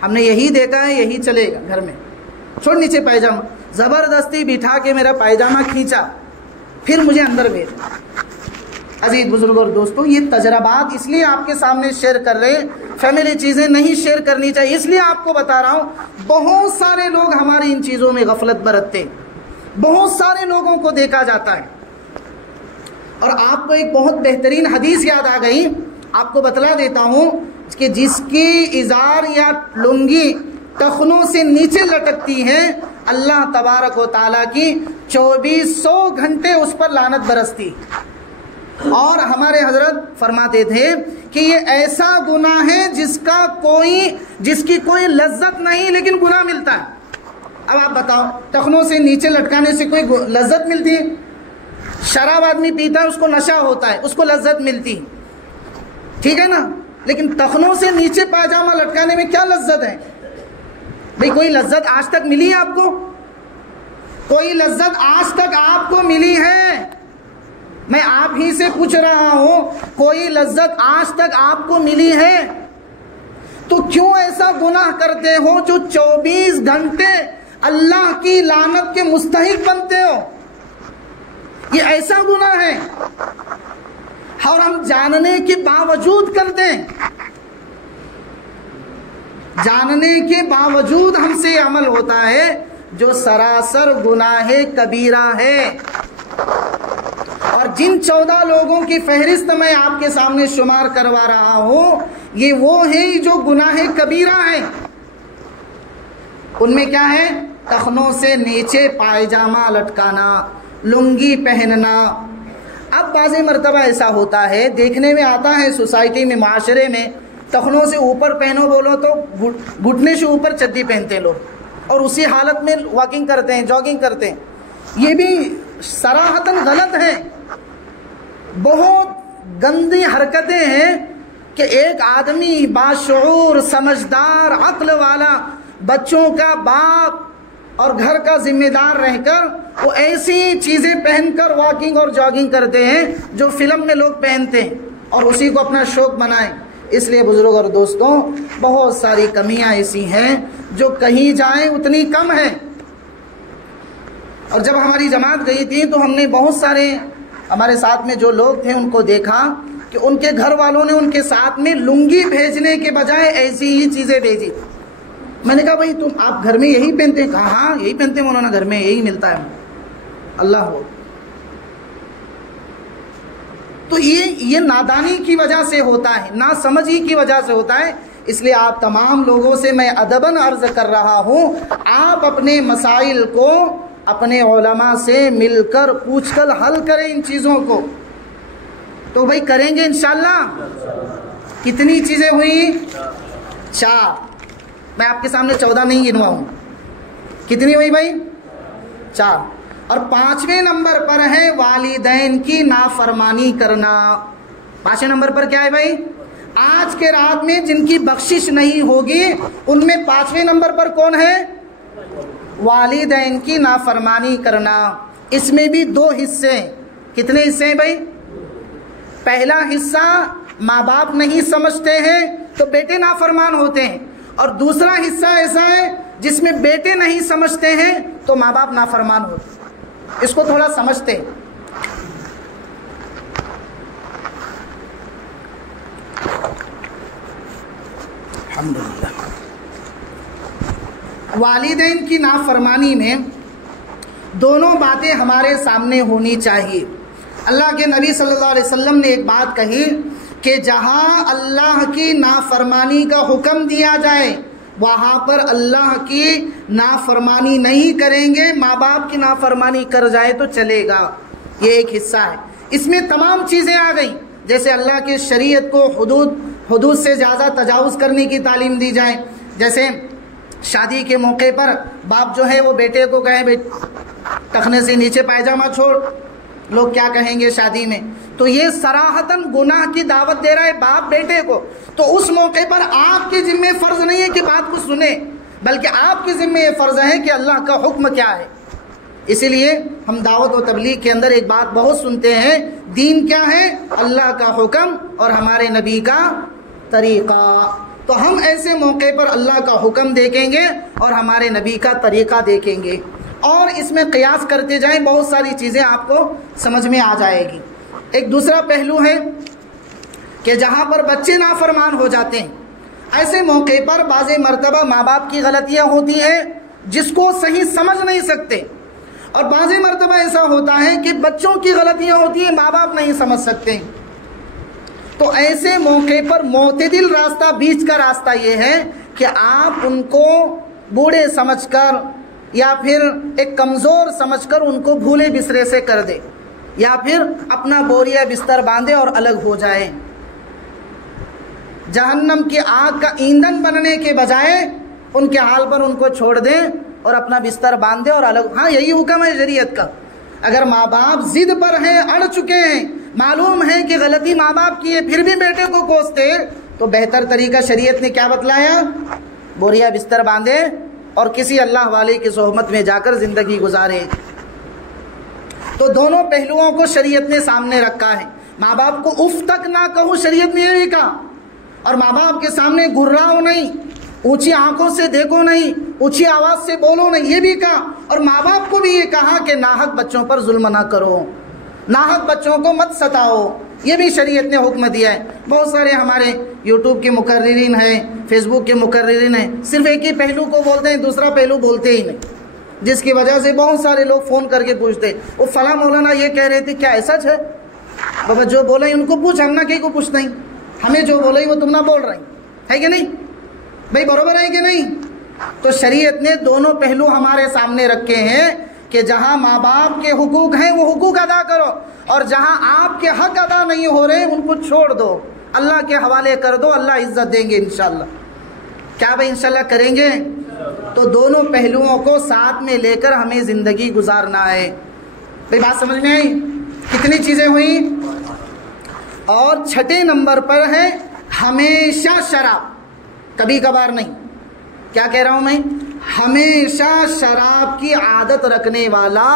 ہم نے یہی دیکھا ہے، یہی چلے گا گھر میں، چھوڑ نیچے پائجامہ۔ زبردستی بٹھا کے میرا پائجامہ کھینچا، پھر مجھے اندر بھیجا۔ عزیز بزرگ اور دوستوں، یہ تجربات اس لیے آپ کے سامنے شیئر کر رہے ہیں، فیملی چیزیں نہیں شیئر کرنی چاہیے، اس لیے آپ کو بتا رہا ہوں۔ بہت سارے لوگ ہماری ان چیزوں میں غفلت برتتے ہیں، بہت سارے لوگوں کو دیکھا جاتا ہے۔ اور آپ کو ایک بہت بہترین حدیث یاد آ گئی، آپ کو بتلا دیتا ہوں کہ جس کی ازار یا لنگی ٹخنوں سے نیچے لٹکتی ہے، اللہ تبارک و تعالیٰ کی 2400 گھنٹے اس پر لعنت برستی۔ اور ہمارے حضرت فرماتے تھے کہ یہ ایسا گناہ ہے جس کی کوئی لذت نہیں، لیکن گناہ ملتا ہے۔ اب آپ بتاؤ، ٹخنوں سے نیچے لٹکانے سے کوئی لذت ملتی ہے؟ شراب آدمی پیتا ہے، اس کو نشہ ہوتا ہے، اس کو لذت ملتی، ٹھیک ہے نا؟ لیکن ٹخنوں سے نیچے پاجامہ لٹکانے میں کیا لذت ہے بھئی؟ کوئی لذت آج تک ملی ہے آپ کو؟ کوئی لذت آج تک آپ کو ملی ہے؟ میں آپ ہی سے پوچھ رہا ہوں، کوئی لذت آج تک آپ کو ملی ہے؟ تو کیوں ایسا گناہ کرتے ہو جو 24 گھنٹے اللہ کی لعنت کے مستحق بنتے ہو؟ یہ ایسا گناہ ہے، اور ہم جاننے کے باوجود کرتے ہیں، جاننے کے باوجود ہم سے عمل ہوتا ہے جو سراسر گناہ کبیرہ ہے۔ اور جن 14 لوگوں کی فہرست میں آپ کے سامنے شمار کروا رہا ہوں، یہ وہ ہیں جو گناہ کبیرہ ہیں۔ ان میں کیا ہے؟ ٹخنوں سے نیچے پائجامہ لٹکانا، لنگی پہننا۔ اب بعض مرتبہ ایسا ہوتا ہے، دیکھنے میں آتا ہے سوسائٹی میں، معاشرے میں، ٹخنوں سے اوپر پہنو بولو تو گھٹنے سے اوپر چڈی پہنتے ہیں لوگ، اور اسی حالت میں واکنگ کرتے ہیں، جاگنگ کرتے ہیں۔ یہ بھی صراحتاً غلط ہے، بہت گندی حرکتیں ہیں کہ ایک آدمی باشعور، سمجھدار، عقل والا، بچوں کا باپ اور گھر کا ذمہ دار رہ کر وہ ایسی چیزیں پہن کر واکنگ اور جاگنگ کرتے ہیں جو فلم میں لوگ پہنتے ہیں، اور اسی کو اپنا شوق بنائیں۔ اس لیے بزرگ اور دوستوں، بہت ساری کمیاں ایسی ہیں جو کہیں جائیں اتنی کم ہیں۔ اور جب ہماری جماعت گئی تھی تو ہم نے بہت سارے ہمارے ساتھ میں جو لوگ تھے ان کو دیکھا کہ ان کے گھر والوں نے ان کے ساتھ میں لنگی بھیجنے کے بجائے ایسی ہی چیزیں بھیجی۔ میں نے کہا بھائی تم آپ گھر میں یہی پہنتے ہیں؟ کہا ہاں یہی پہنتے ہیں مولانا، گھر میں یہی ملتا ہے۔ اللہ ہو، تو یہ نادانی کی وجہ سے ہوتا ہے، ناسمجھی کی وجہ سے ہوتا ہے۔ اس لیے آپ تمام لوگوں سے میں ادباً عرض کر رہا ہوں، آپ اپنے مسائل کو اپنے علماء سے مل کر پوچھ کر حل کریں ان چیزوں کو۔ تو بھائی کریں گے انشاءاللہ۔ کتنی چیزیں ہوئی؟ 4۔ میں آپ کے سامنے 14 نہیں گنواؤں، کتنی ہوئی بھائی؟ 4۔ اور 5ویں نمبر پر ہے والدین کی نافرمانی کرنا۔ 5ویں نمبر پر کیا ہے بھائی؟ آج کے رات میں جن کی بخشش نہیں ہوگی ان میں 5ویں نمبر پر کون ہے؟ والدین کی نافرمانی کرنا۔ اس میں بھی 2 حصے۔ کتنے حصے ہیں بھائی؟ پہلا حصہ ماں باپ نہیں سمجھتے ہیں تو بیٹے نافرمان ہوتے ہیں، اور دوسرا حصہ ایسا ہے جس میں بیٹے نہیں سمجھتے ہیں تو ماں باپ نافرمان ہوتے ہیں۔ اس کو تھوڑا سمجھتے ہیں۔ الحمدللہ۔ والدین کی نافرمانی میں دونوں باتیں ہمارے سامنے ہونی چاہیے۔ اللہ کے نبی صلی اللہ علیہ وسلم نے ایک بات کہی کہ جہاں اللہ کی نافرمانی کا حکم دیا جائے وہاں پر اللہ کی نافرمانی نہیں کریں گے، ماں باپ کی نافرمانی کر جائے تو چلے گا۔ یہ ایک حصہ ہے۔ اس میں تمام چیزیں آ گئیں، جیسے اللہ کی شریعت کو حدود سے زیادہ تجاوز کرنے کی تعلیم دی جائے، جیسے شادی کے موقع پر باپ جو ہے وہ بیٹے کو کہے ٹخنے سے نیچے پائجامہ چھوڑ، لوگ کیا کہیں گے شادی میں؟ تو یہ صراحتاً گناہ کی دعوت دے رہا ہے باپ بیٹے کو۔ تو اس موقع پر آپ کے ذمہ فرض نہیں ہے کہ بات کو سنیں، بلکہ آپ کے ذمہ یہ فرض ہے کہ اللہ کا حکم کیا ہے۔ اسی لیے ہم دعوت و تبلیغ کے اندر ایک بات بہت سنتے ہیں، دین کیا ہے؟ اللہ کا حکم اور ہمارے نبی کا طریقہ۔ تو ہم ایسے موقع پر اللہ کا حکم دیکھیں گے اور ہمارے نبی کا طریقہ دیکھیں گے، اور اس میں قیاس کرتے جائیں، بہت ساری چیزیں آپ کو سمجھ میں آ جائے گی۔ ایک دوسرا پہلو ہے کہ جہاں پر بچے نافرمان ہو جاتے ہیں، ایسے موقع پر بعض مرتبہ ماں باپ کی غلطیاں ہوتی ہیں جس کو صحیح سمجھ نہیں سکتے، اور بعض مرتبہ ایسا ہوتا ہے کہ بچوں کی غلطیاں ہوتی ہیں ماں باپ نہیں سمجھ سکتے۔ تو ایسے موقع پر معتدل راستہ، بیچ کا راستہ یہ ہے کہ آپ ان کو بوڑھے سمجھ کر یا پھر ایک کمزور سمجھ کر ان کو بھولے بسرے سے کر دے، یا پھر اپنا بوریا بستر باندھے اور الگ ہو جائے۔ جہنم کی آگ کا ایندھن بننے کے بجائے ان کے حال پر ان کو چھوڑ دیں اور اپنا بستر باندھے اور الگ۔ ہاں یہی حکم ہے شریعت کا۔ اگر ماں باپ ضد پر ہیں، اڑ چکے ہیں، معلوم ہے کہ غلطی ماں باپ کی ہے، پھر بھی بیٹے کو کوستے، تو بہتر طریقہ شریعت نے کیا بتلایا؟ بوریا بستر باندھے اور کسی اللہ والے کی صحبت میں جا کر زندگی گزارے۔ تو دونوں پہلوؤں کو شریعت نے سامنے رکھا ہے۔ ماں باپ کو اف تک نہ کہو، شریعت نے یہ بھی کہا، اور ماں باپ کے سامنے گھراؤ نہیں، اونچی آنکھوں سے دیکھو نہیں، اونچی آواز سے بولو نہیں، یہ بھی کہا۔ اور ماں باپ کو بھی یہ کہا کہ ناحق بچوں پر ظلم نہ کرو، ناحق بچوں کو مت ستاؤ، یہ بھی شریعت نے حکم دیا ہے۔ بہت سارے ہمارے یوٹیوب کے مقررین ہیں، فیس بک کے مقررین ہیں، صرف ایک ہی پہلو کو بولتے ہیں، دوسرا پہلو بولتے ہی نہیں، جس کی وجہ سے بہت سارے لوگ فون کر کے پوچھتے وہ فلاں مولانا یہ کہہ رہے تھے، کیا ایسا ہے؟ بابا جو بولے ان کو پوچھ، ہم نہ کہیں کو پوچھ نہیں، ہمیں جو بولے وہ تم نہ بول رہے ہے کہ نہیں بھائی، برابر ہے کہ نہیں؟ تو شریعت نے دونوں پہلو ہمارے سامنے رکھے ہیں کہ جہاں ماں باپ کے حقوق ہیں وہ حقوق ادا کرو، اور جہاں آپ کے حق ادا نہیں ہو رہے ان کو چھوڑ دو، اللہ کے حوالے کر دو، اللہ عزت دیں گے انشاءاللہ۔ کیا بھائی انشاءاللہ کریں گے؟ تو دونوں پہلوؤں کو ساتھ میں لے کر ہمیں زندگی گزارنا ہے۔ بھائی بات سمجھ میں آئی؟ کتنی چیزیں ہوئیں؟ اور چھٹے نمبر پر ہے ہمیشہ شراب، کبھی کبھار نہیں۔ کیا کہہ رہا ہوں میں؟ ہمیشہ شراب کی عادت رکھنے والا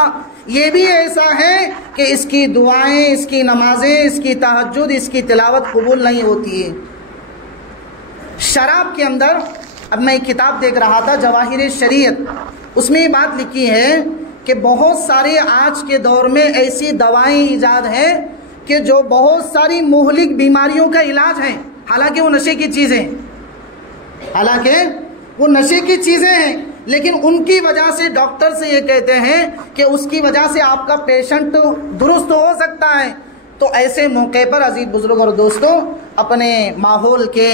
یہ بھی ایسا ہے کہ اس کی دعائیں، اس کی نمازیں، اس کی تہجد، اس کی تلاوت قبول نہیں ہوتی ہے۔ شراب کے اندر، اب میں ایک کتاب دیکھ رہا تھا جواہر شریعت، اس میں یہ بات لکھی ہے کہ بہت سارے آج کے دور میں ایسی دوائیں ایجاد ہیں کہ جو بہت ساری مہلک بیماریوں کا علاج ہیں، حالانکہ وہ نشے کی چیزیں ہیں، حالانکہ وہ نشے کی چیزیں ہیں، لیکن ان کی وجہ سے ڈاکٹر سے یہ کہتے ہیں کہ اس کی وجہ سے آپ کا پیشنٹ درست ہو سکتا ہے۔ تو ایسے موقع پر عزیز بزرگ اور دوستوں، اپنے ماحول کے،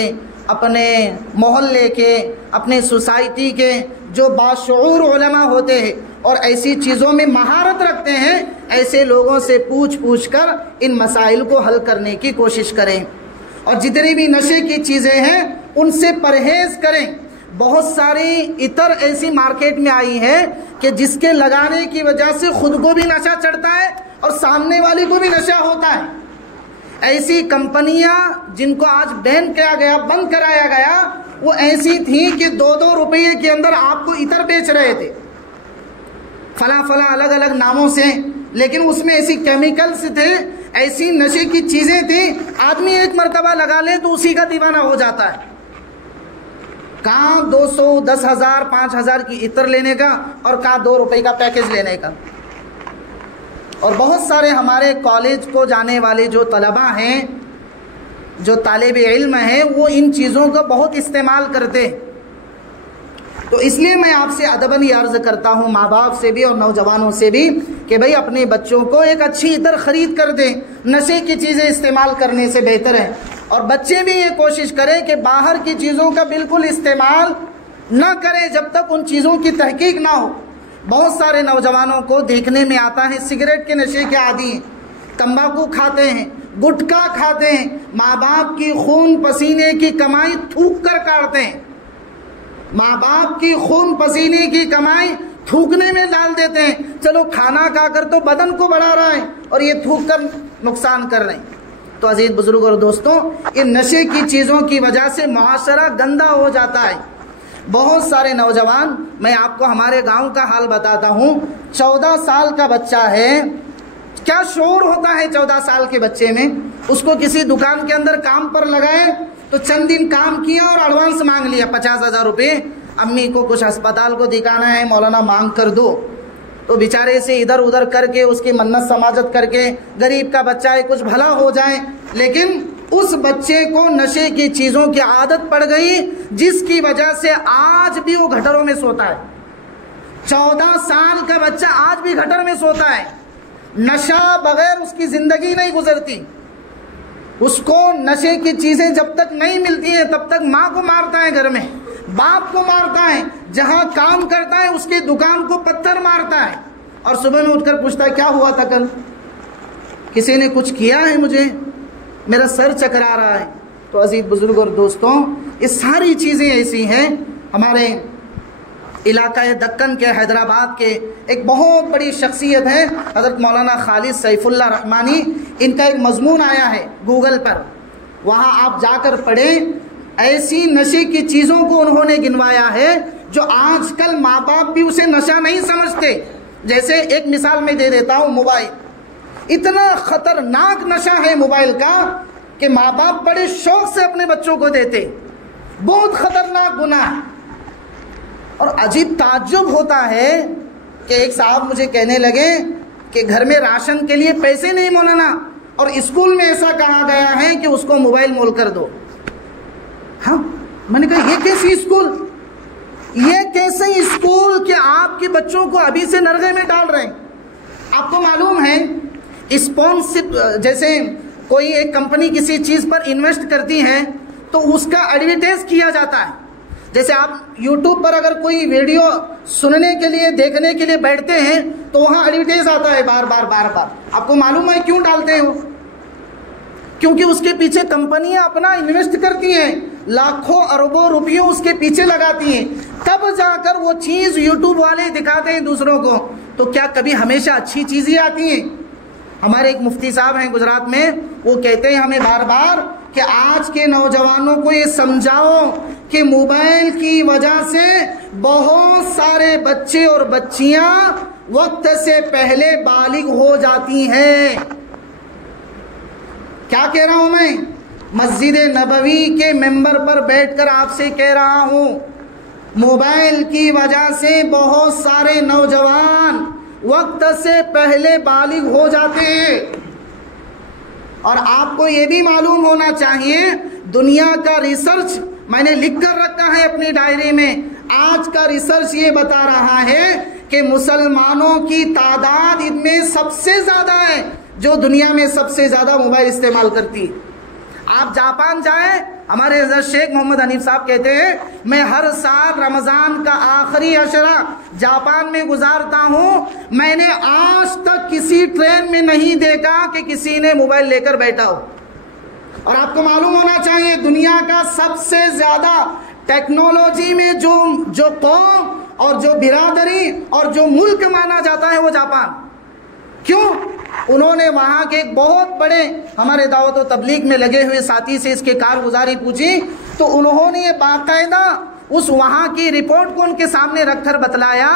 اپنے محلے کے، اپنے سوسائٹی کے جو باشعور علماء ہوتے ہیں اور ایسی چیزوں میں مہارت رکھتے ہیں، ایسے لوگوں سے پوچھ کر ان مسائل کو حل کرنے کی کوشش کریں، اور جتنی بھی نشے کی چیزیں ہیں ان سے پرہیز کریں۔ بہت ساری عطر ایسی مارکیٹ میں آئی ہے کہ جس کے لگانے کی وجہ سے خود کو بھی نشہ چڑھتا ہے اور سامنے والے کو بھی نشہ ہوتا ہے۔ ایسی کمپنیاں جن کو آج بین کیا گیا، بند کرایا گیا، وہ ایسی تھیں کہ 2 روپے کے اندر آپ کو عطر بیچ رہے تھے، فلاں الگ الگ ناموں سے، لیکن اس میں ایسی کیمیکلز تھے، ایسی نشے کی چیزیں تھیں، آدمی ایک مرتبہ لگا لے تو اسی کا دیوانہ ہو جاتا ہے۔ کہاں 200، 10,000، 5,000 کی عطر لینے کا، اور کہاں 2 روپے کا پیکج لینے کا۔ اور بہت سارے ہمارے کالج کو جانے والے جو طلباء ہیں، جو طالب علم ہیں، وہ ان چیزوں کا بہت استعمال کرتے ہیں۔ تو اس لیے میں آپ سے ادباً یہ عرض کرتا ہوں، ماں باپ سے بھی اور نوجوانوں سے بھی، کہ بھئی اپنے بچوں کو ایک اچھی عطر خرید کر دیں، نشے کی چیزیں استعمال کرنے سے بہتر ہے۔ اور بچے بھی یہ کوشش کریں کہ باہر کی چیزوں کا بالکل استعمال نہ کریں جب تک ان چیزوں کی تحقیق نہ ہو۔ بہت سارے نوجوانوں کو دیکھنے میں آتا ہے سگریٹ کے نشے کے عادی ہیں، تمباکو کھاتے ہیں، گٹکا کھاتے ہیں، ماں باپ کی خون پسینے کی کمائی تھوک کر کاٹتے ہیں، ماں باپ کی خون پسینے کی کمائی تھوکنے میں ڈال دیتے ہیں۔ چلو کھانا کھا کر تو بدن کو بڑھا رہا ہے اور یہ تھوک کر نقصان کر رہے ہیں۔ تو عزیز بزرگ اور دوستوں، ان نشے کی چیزوں کی وجہ سے معاشرہ گندا ہو جاتا ہے۔ بہت سارے نوجوان، میں آپ کو ہمارے گاؤں کا حال بتاتا ہوں، 14 سال کا بچہ ہے، کیا شعور ہوتا ہے 14 سال کے بچے میں؟ اس کو کسی دکان کے اندر کام پر لگائے تو چند دن کام کیا اور ایڈوانس مانگ لیا 50,000 روپے، امی کو کچھ ہسپتال کو دکھانا ہے، مولانا مانگ کر دو۔ تو بیچارے سے ادھر ادھر کر کے اس کی منت سماجت کر کے غریب کا بچہ ہے کچھ بھلا ہو جائے، لیکن اس بچے کو نشے کی چیزوں کی عادت پڑ گئی، جس کی وجہ سے آج بھی وہ گھٹروں میں سوتا ہے۔ 14 سال کا بچہ آج بھی گھٹر میں سوتا ہے۔ نشہ بغیر اس کی زندگی نہیں گزرتی۔ اس کو نشے کی چیزیں جب تک نہیں ملتی ہیں تب تک ماں کو مارتا ہے، گھر میں باپ کو مارتا ہے، جہاں کام کرتا ہے اس کی دکان کو پتھر مارتا ہے، اور صبح میں اٹھ کر پوچھتا ہے کیا ہوا تھا کل، کسی نے کچھ کیا ہے، مجھے میرا سر چکرا رہا ہے۔ تو عزیز بزرگ اور دوستوں، یہ ساری چیزیں ایسی ہیں۔ ہمارے علاقہ دکن کے حیدرآباد کے ایک بہت بڑی شخصیت ہے حضرت مولانا خالد سیف اللہ رحمانی، ان کا ایک مضمون آیا ہے گوگل پر، وہاں آپ جا کر پڑھیں۔ ایسی نشے کی چیزوں کو انہوں نے گنوایا ہے جو آج کل ماں باپ بھی اسے نشہ نہیں سمجھتے۔ جیسے ایک مثال میں دے دیتا ہوں، موبائل اتنا خطرناک نشہ ہے موبائل کا کہ ماں باپ بڑے شوق سے اپنے بچوں کو دیتے، بہت خطرناک گناہ۔ اور عجیب تعجب ہوتا ہے کہ ایک صاحب مجھے کہنے لگے کہ گھر میں راشن کے لیے پیسے نہیں مولانا، اور اسکول میں ایسا کہا گیا ہے کہ اس کو موبائل مول کر دو۔ ہاں، میں نے کہا یہ کیسی اسکول، یہ کیسے اسکول کہ آپ کے بچوں کو ابھی سے نرغے میں ڈال رہے ہیں۔ آپ کو معلوم ہے اسپانسر، جیسے کوئی ایک کمپنی کسی چیز پر انویسٹ کرتی ہے تو اس کا ایڈورٹائز کیا جاتا ہے۔ جیسے آپ یوٹیوب پر اگر کوئی ویڈیو سننے کے لیے دیکھنے کے لیے بیٹھتے ہیں تو وہاں ایڈورٹائز آتا ہے بار بار بار بار۔ آپ کو معلوم ہے کیوں ڈالتے ہیں وہ؟ کیونکہ اس کے پیچھے کمپنیاں اپنا انویسٹ کرتی ہیں، لاکھوں اربوں روپیوں اس کے پیچھے لگاتی ہیں، تب جا کر وہ چیز یوٹیوب والے دکھاتے ہیں دوسروں کو۔ تو کیا کبھی ہمیشہ اچھی چیزیں آتی ہیں؟ ہمارے ایک مفتی صاحب ہیں گجرات میں، وہ کہتے ہیں ہمیں بار بار کہ آج کے نوجوانوں کو یہ سمجھاؤ کہ موبائل کی وجہ سے بہت سارے بچے اور بچیاں وقت سے پہلے بالغ ہو جاتی ہیں۔ کیا کہہ رہا ہوں میں؟ مسجد نبوی کے ممبر پر بیٹھ کر آپ سے کہہ رہا ہوں، موبائل کی وجہ سے بہت سارے نوجوان وقت سے پہلے بالغ ہو جاتے ہیں۔ اور آپ کو یہ بھی معلوم ہونا چاہیے، دنیا کا ریسرچ میں نے لکھ کر رکھا ہے اپنی ڈائری میں، آج کا ریسرچ یہ بتا رہا ہے کہ مسلمانوں کی تعداد ان میں سب سے زیادہ ہے جو دنیا میں سب سے زیادہ موبائل استعمال کرتی ہے۔ آپ جاپان جائیں، ہمارے حضرت شیخ محمد حنیف صاحب کہتے ہیں میں ہر سال رمضان کا آخری عشرہ جاپان میں گزارتا ہوں، میں نے آج تک کسی ٹرین میں نہیں دیکھا کہ کسی نے موبائل لے کر بیٹھا ہو۔ اور آپ کو معلوم ہونا چاہیے دنیا کا سب سے زیادہ ٹیکنالوجی میں جو قوم اور جو برادری اور جو ملک مانا جاتا ہے وہ جاپان۔ کیوں؟ انہوں نے وہاں کے ایک بہت بڑے ہمارے دعوت و تبلیغ میں لگے ہوئے ساتھی سے اس کی کارگزاری پوچھی تو انہوں نے یہ باقاعدہ اس وہاں کی رپورٹ کو ان کے سامنے رکھ کر بتلایا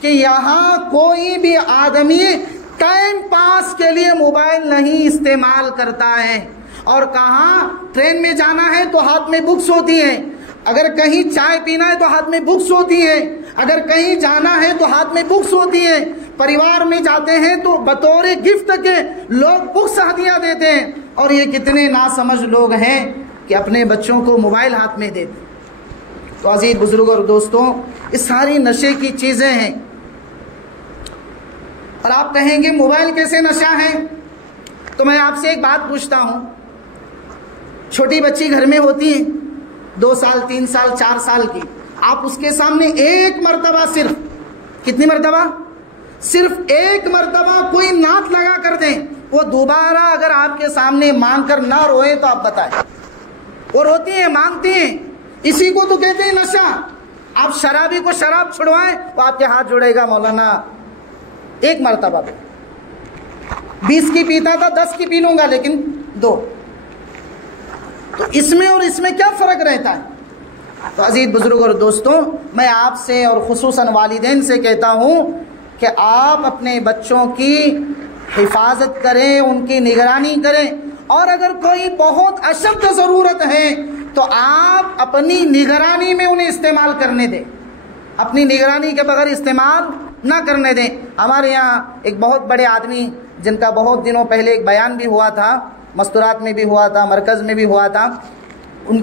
کہ یہاں کوئی بھی آدمی ٹائم پاس کے لیے موبائل نہیں استعمال کرتا ہے۔ اور کہاں ٹرین میں جانا ہے تو ہاتھ میں بکس ہوتی ہیں، اگر کہیں چائے پینا ہے تو ہاتھ میں بکس ہوتی ہیں، اگر کہیں جانا ہے تو ہاتھ میں بکس ہوتی ہیں، پریوار میں جاتے ہیں تو بطور گفٹ کے لوگ بکس ہدیہ دیتے ہیں۔ اور یہ کتنے ناسمجھ لوگ ہیں کہ اپنے بچوں کو موبائل ہاتھ میں دیتے۔ تو عزیز بزرگ اور دوستوں، یہ ساری نشے کی چیزیں ہیں۔ اور آپ کہیں گے موبائل کیسے نشہ ہے؟ تو میں آپ سے ایک بات پوچھتا ہوں، چھوٹی بچی گھر میں ہوتی ہے 2 سال 3 سال 4 سال کی، آپ اس کے سامنے ایک مرتبہ، صرف کتنی مرتبہ؟ صرف ایک مرتبہ کوئی نعت لگا کر دیں، وہ دوبارہ اگر آپ کے سامنے مانگ کر نہ روئے تو آپ بتائیں۔ وہ روتی ہیں، مانگتی ہیں، اسی کو تو کہتے ہیں نشہ۔ آپ شرابی کو شراب چھڑوائیں، وہ آپ کے ہاتھ جوڑے گا مولانا ایک مرتبہ پہ 20 کی پیتا تھا 10 کی پی لوں گا لیکن 2۔ تو اس میں اور اس میں کیا فرق رہتا ہے؟ تو عزیز بزرگ اور دوستوں، میں آپ سے اور خصوصاً والدین سے کہتا ہوں کہ آپ اپنے بچوں کی حفاظت کریں، ان کی نگرانی کریں، اور اگر کوئی بہت اشد ضرورت ہے تو آپ اپنی نگرانی میں انہیں استعمال کرنے دیں، اپنی نگرانی کے بغیر استعمال نہ کرنے دیں۔ ہمارے یہاں ایک بہت بڑے آدمی جن کا بہت دنوں پہلے ایک بیان بھی ہوا تھا، مستورات میں بھی ہوا تھا، مرکز میں بھی ہوا تھا، ان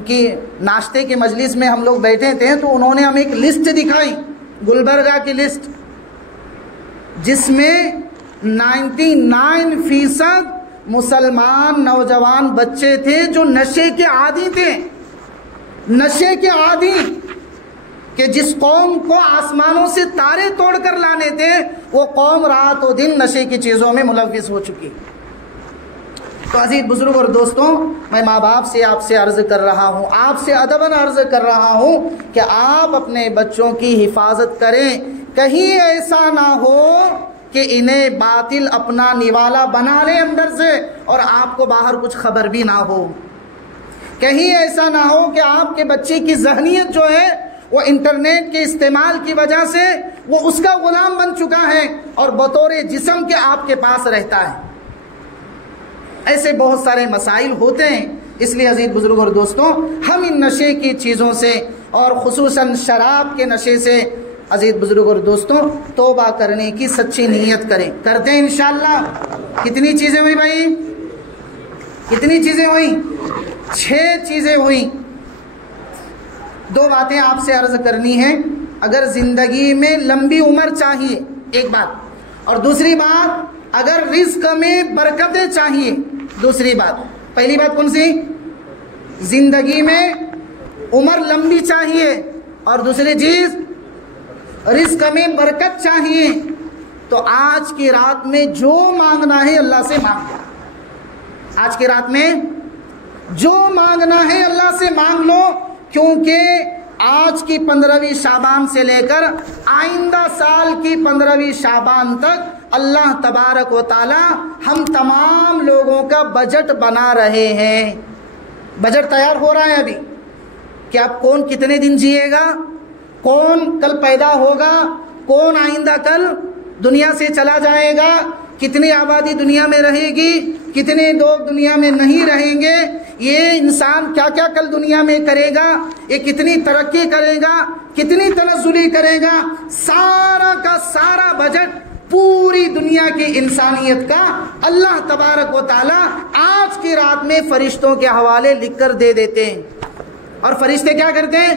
کی ناشتے کے مجلس میں ہم لوگ بیٹھے تھے تو انہوں نے ہمیں ایک لسٹ دکھائی، گلبرگہ کی لسٹ، جس میں 99% مسلمان نوجوان بچے تھے جو نشے کے عادی تھے، نشے کے عادی، کہ جس قوم کو آسمانوں سے تارے توڑ کر لانے تھے وہ قوم رات و دن نشے کی چیزوں میں ملوث ہو چکی۔ تو عزیز بزرگ اور دوستوں، میں ماں باپ سے آپ سے عرض کر رہا ہوں، آپ سے ادباً عرض کر رہا ہوں کہ آپ اپنے بچوں کی حفاظت کریں، کہیں ایسا نہ ہو کہ انہیں باطل اپنا نوالا بنا لے اندر سے اور آپ کو باہر کچھ خبر بھی نہ ہو۔ کہیں ایسا نہ ہو کہ آپ کے بچے کی ذہنیت جو ہے وہ انٹرنیٹ کے استعمال کی وجہ سے وہ اس کا غلام بن چکا ہے اور بطور جسم کے آپ کے پاس رہتا ہے۔ ایسے بہت سارے مسائل ہوتے ہیں، اس لیے عزیز بزرگ اور دوستوں، ہم ان نشے کی چیزوں سے اور خصوصاً شراب کے نشے سے عزیز بزرگ اور دوستوں توبہ کرنے کی سچی نیت کریں، کرتے ہیں انشاءاللہ۔ کتنی چیزیں ہوئی بھائی؟ کتنی چیزیں ہوئیں؟ 6 چیزیں ہوئیں۔ 2 باتیں آپ سے عرض کرنی ہیں۔ اگر زندگی میں لمبی عمر چاہیے، ایک بات، اور دوسری بات اگر رزق میں برکتیں چاہیے، دوسری بات۔ پہلی بات کون سی؟ زندگی میں عمر لمبی چاہیے، اور دوسری چیز رزق میں برکت چاہیے، تو آج کی رات میں جو مانگنا ہے اللہ سے مانگ لو۔ آج کی رات میں جو مانگنا ہے اللہ سے مانگ لو، کیونکہ آج کی 15ویں شعبان سے لے کر آئندہ سال کی 15ویں شعبان تک اللہ تبارک و تعالی ہم تمام لوگوں کا بجٹ بنا رہے ہیں۔ بجٹ تیار ہو رہا ہے ابھی کہ اب کون کتنے دن جیے گا، کون کل پیدا ہوگا، کون آئندہ کل دنیا سے چلا جائے گا، کتنی آبادی دنیا میں رہے گی، کتنے لوگ دنیا میں نہیں رہیں گے، یہ انسان کیا کیا کل دنیا میں کرے گا، یہ کتنی ترقی کرے گا، کتنی تنزلی کرے گا، سارا کا سارا بجٹ پوری دنیا کی انسانیت کا اللہ تبارک و تعالی آج کی رات میں فرشتوں کے حوالے لکھ کر دے دیتے ہیں۔ اور فرشتے کیا کرتے ہیں؟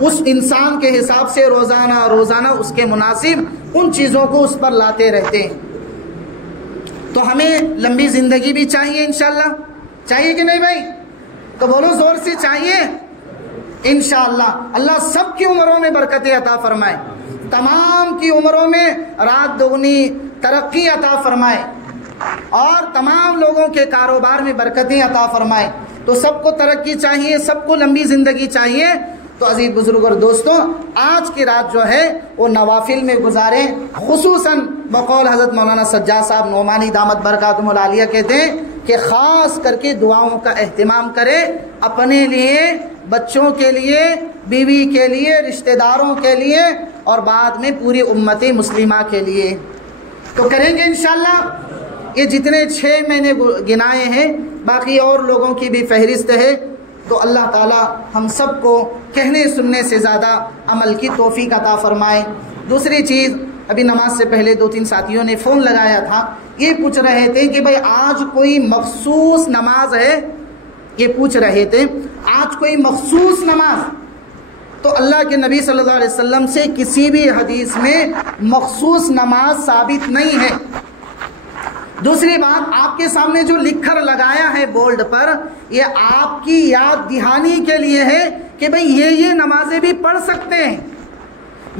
اس انسان کے حساب سے روزانہ اس کے مناسب ان چیزوں کو اس پر لاتے رہتے ہیں۔ تو ہمیں لمبی زندگی بھی چاہیے انشاءاللہ، چاہیے کہ نہیں بھائی؟ تو بولو زور سے، چاہیے انشاءاللہ۔ اللہ سب کی عمروں میں برکتیں عطا فرمائے، تمام کی عمروں میں رات دگنی ترقی عطا فرمائے، اور تمام لوگوں کے کاروبار میں برکتیں عطا فرمائے۔ تو سب کو ترقی چاہیے، سب کو لمبی زندگی چاہیے۔ تو عزیز بزرگ اور دوستوں، آج کی رات جو ہے وہ نوافل میں گزاریں، خصوصاً بقول حضرت مولانا سجاد صاحب نعمانی دامت برکاتہم العالیہ کہتے ہیں کہ خاص کر کے دعاؤں کا اہتمام کرے، اپنے لیے، بچوں کے لیے، بیوی کے لیے، رشتہ داروں کے لیے، اور بعد میں پوری امت مسلمہ کے لیے۔ تو کریں گے انشاءاللہ۔ یہ جتنے 6 میں نے گنائے ہیں، باقی اور لوگوں کی بھی فہرست ہے۔ تو اللہ تعالی ہم سب کو کہنے سننے سے زیادہ عمل کی توفیق عطا فرمائے۔ دوسری چیز، ابھی نماز سے پہلے 2-3 ساتھیوں نے فون لگایا تھا، یہ پوچھ رہے تھے کہ بھائی آج کوئی مخصوص نماز ہے؟ یہ پوچھ رہے تھے آج کوئی مخصوص نماز؟ تو اللہ کے نبی صلی اللہ علیہ وسلم سے کسی بھی حدیث میں مخصوص نماز ثابت نہیں ہے۔ دوسری بات، آپ کے سامنے جو لکھ کر لگایا ہے بورڈ پر، یہ آپ کی یاد دہانی کے لیے ہے کہ بھئی یہ نمازیں بھی پڑھ سکتے ہیں،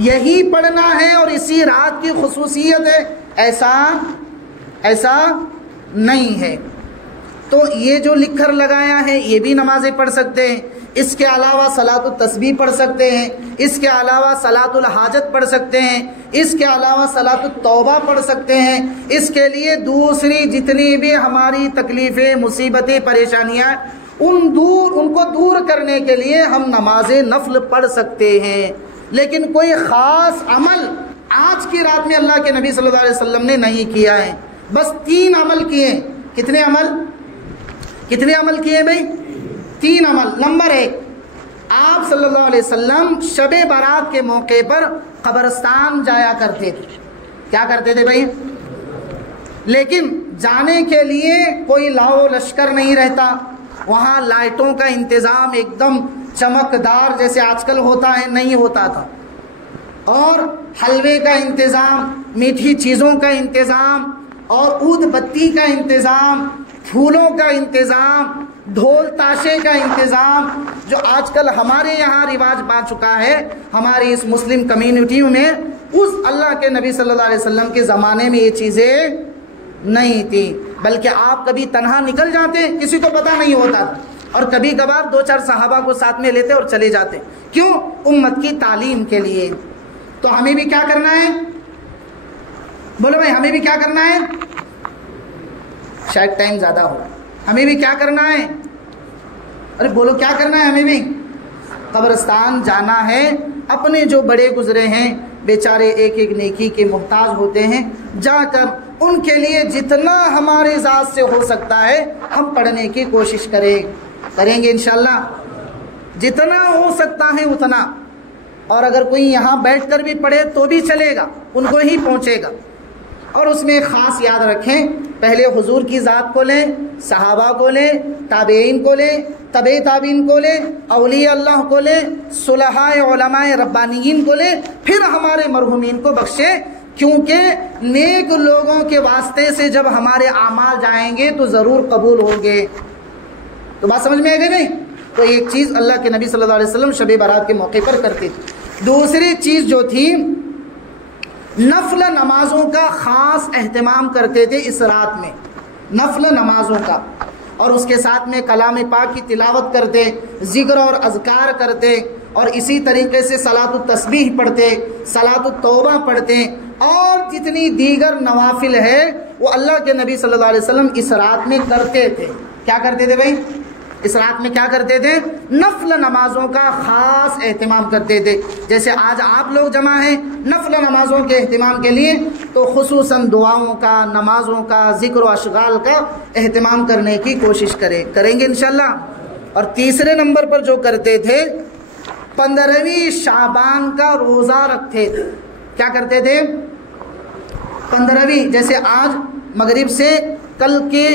یہی پڑھنا ہے اور اسی رات کی خصوصیت ہے، ایسا نہیں ہے۔ تو یہ جو لکھ کر لگایا ہے یہ بھی نمازیں پڑھ سکتے ہیں، اس کے علاوہ صلاۃ التسبیح پڑھ سکتے ہیں، اس کے علاوہ صلاۃ الحاجت پڑھ سکتے ہیں، اس کے علاوہ صلاۃ التوبہ پڑھ سکتے ہیں۔ اس کے لیے دوسری جتنی بھی ہماری تکلیفیں، مصیبتیں، پریشانیاں، ان کو دور کرنے کے لیے ہم نماز نفل پڑھ سکتے ہیں۔ لیکن کوئی خاص عمل آج کی رات میں اللہ کے نبی صلی اللہ علیہ وسلم نے نہیں کیا ہے، بس 3 عمل کیے۔ کتنے عمل کیے بھائی؟ 3 عمل۔ نمبر 1، آپ صلی اللہ علیہ وسلم شب برات کے موقع پر قبرستان جایا کرتے تھے. کیا کرتے تھے بھائی؟ لیکن جانے کے لیے کوئی لاؤ لشکر نہیں رہتا. وہاں لائٹوں کا انتظام ایک دم چمکدار جیسے آج کل ہوتا ہے نہیں ہوتا تھا. اور حلوے کا انتظام، میٹھی چیزوں کا انتظام، اور عود بتی کا انتظام، پھولوں کا انتظام، ڈھول تاشے کا انتظام، جو آج کل ہمارے یہاں رواج پا چکا ہے ہماری اس مسلم کمیونٹی میں، اس اللہ کے نبی صلی اللہ علیہ وسلم کے زمانے میں یہ چیزیں نہیں تھیں. بلکہ آپ کبھی تنہا نکل جاتے، کسی کو پتہ نہیں ہوتا تھا، اور کبھی کبھار 2-4 صحابہ کو ساتھ میں لیتے اور چلے جاتے. کیوں؟ امت کی تعلیم کے لیے. تو ہمیں بھی کیا کرنا ہے؟ بولو بھائی، ہمیں بھی کیا کرنا ہے؟ شاید ٹائم زیادہ ہو. ہمیں بھی کیا کرنا ہے؟ ارے بولو کیا کرنا ہے؟ ہمیں بھی قبرستان جانا ہے. اپنے جو بڑے گزرے ہیں بیچارے ایک ایک نیکی کے محتاج ہوتے ہیں، جا کر ان کے لیے جتنا ہماری ذات سے ہو سکتا ہے ہم پڑھنے کی کوشش کریں گے انشاءاللہ. جتنا ہو سکتا ہے اتنا. اور اگر کوئی یہاں بیٹھ کر بھی پڑھے تو بھی چلے گا، ان کو ہی پہنچے گا. اور اس میں خاص یاد رکھیں، پہلے حضور کی ذات کو لیں، صحابہ کو لیں، تابعین کو لیں، تبع تابعین کو لیں، اولیاء اللہ کو لیں، صلحاء علماء ربانیین کو لیں، پھر ہمارے مرحومین کو بخشے. کیونکہ نیک لوگوں کے واسطے سے جب ہمارے اعمال جائیں گے تو ضرور قبول ہوں گے. تو بات سمجھ میں آئے گی نہیں؟ تو ایک چیز اللہ کے نبی صلی اللہ علیہ وسلم شب برات کے موقع پر کرتے تھے. دوسری چیز جو تھی، نفل نمازوں کا خاص اہتمام کرتے تھے اس رات میں، نفل نمازوں کا. اور اس کے ساتھ میں کلام پاک کی تلاوت کرتے، ذکر اور اذکار کرتے، اور اسی طریقے سے صلاۃ التسبیح پڑھتے، صلاۃ التوبہ پڑھتے، اور جتنی دیگر نوافل ہے وہ اللہ کے نبی صلی اللہ علیہ وسلم اس رات میں کرتے تھے. کیا کرتے تھے بھائی؟ اس رات میں کیا کرتے تھے؟ نفل نمازوں کا خاص اہتمام کرتے تھے. جیسے آج آپ لوگ جمع ہیں نفل نمازوں کے اہتمام کے لیے، تو خصوصاً دعاؤں کا، نمازوں کا، ذکر و اشغال کا اہتمام کرنے کی کوشش کریں گے انشاءاللہ. اور تیسرے نمبر پر جو کرتے تھے، 15ویں شعبان کا روزہ رکھتے تھے. کیا کرتے تھے؟ 15ویں، جیسے آج مغرب سے کل کے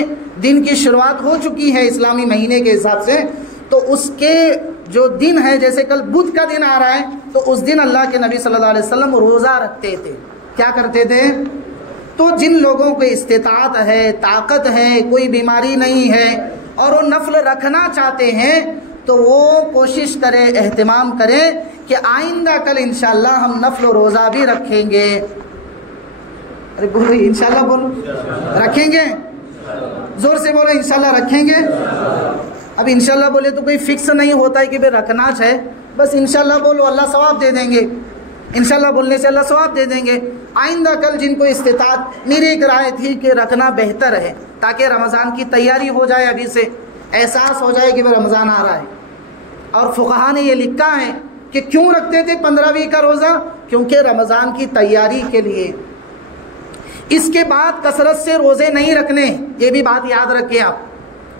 دن کی شروعات ہو چکی ہے اسلامی مہینے کے حساب سے، تو اس کے جو دن ہے، جیسے کل بدھ کا دن آ رہا ہے، تو اس دن اللہ کے نبی صلی اللہ علیہ وسلم روزہ رکھتے تھے. کیا کرتے تھے؟ تو جن لوگوں کو استطاعت ہے، طاقت ہے، کوئی بیماری نہیں ہے، اور وہ نفل رکھنا چاہتے ہیں، تو وہ کوشش کریں، اہتمام کریں کہ آئندہ کل انشاءاللہ ہم نفل و روزہ بھی رکھیں گے. ارے بولو انشاءاللہ، بولو رکھیں گے، زور سے بولو انشاءاللہ رکھیں گے. اب انشاءاللہ بولے تو کوئی فکس نہیں ہوتا ہے کہ بھئی رکھنا ہے، بس انشاءاللہ بولو، اللہ ثواب دے دیں گے. انشاءاللہ بولنے سے اللہ ثواب دے دیں گے. آئندہ کل جن کو استطاعت، میری ایک رائے تھی کہ رکھنا بہتر ہے، تاکہ رمضان کی تیاری ہو جائے، ابھی سے احساس ہو جائے کہ رمضان آ رہا ہے. اور فقہا نے یہ لکھا ہے کہ کیوں رکھتے تھے 15ویں کا روزہ؟ کیونکہ رمضان کی تیاری کے لیے. اس کے بعد کثرت سے روزے نہیں رکھنے، یہ بھی بات یاد رکھیں آپ.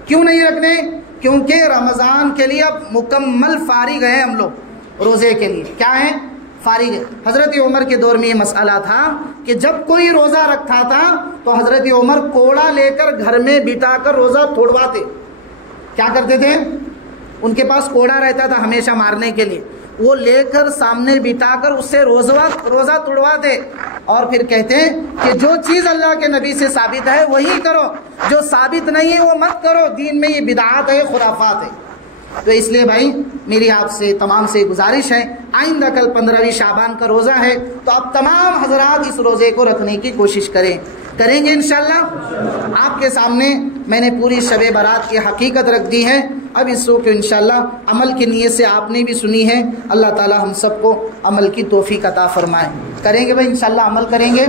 کیوں نہیں رکھنے؟ کیونکہ رمضان کے لیے اب مکمل فارغ ہیں ہم لوگ. روزے کے لیے کیا ہیں؟ فارغ ہے. حضرت عمر کے دور میں یہ مسئلہ تھا کہ جب کوئی روزہ رکھتا تھا تو حضرت عمر کوڑا لے کر گھر میں بٹا کر روزہ توڑواتے. کیا کرتے تھے؟ ان کے پاس کوڑا رہتا تھا ہمیشہ مارنے کے لیے، وہ لے کر سامنے بٹا کر اس سے روزہ توڑوا دے، اور پھر کہتے ہیں کہ جو چیز اللہ کے نبی سے ثابت ہے وہی کرو، جو ثابت نہیں ہے وہ مت کرو، دین میں یہ بدعات ہے، خرافات ہے. تو اس لیے بھائی میری آپ سے تمام سے گزارش ہے، آئندہ کل 15ویں شعبان کا روزہ ہے، تو آپ تمام حضرات اس روزے کو رکھنے کی کوشش کریں گے انشاءاللہ. آپ کے سامنے میں نے پوری شب برات کی حقیقت رکھ دی ہے. اب اس کو انشاءاللہ عمل کی نیت سے آپ نے بھی سنی ہے. اللہ تعالی ہم سب کو عمل کی توفیق عطا فرمائے. کریں گے بھائی انشاءاللہ، عمل کریں گے.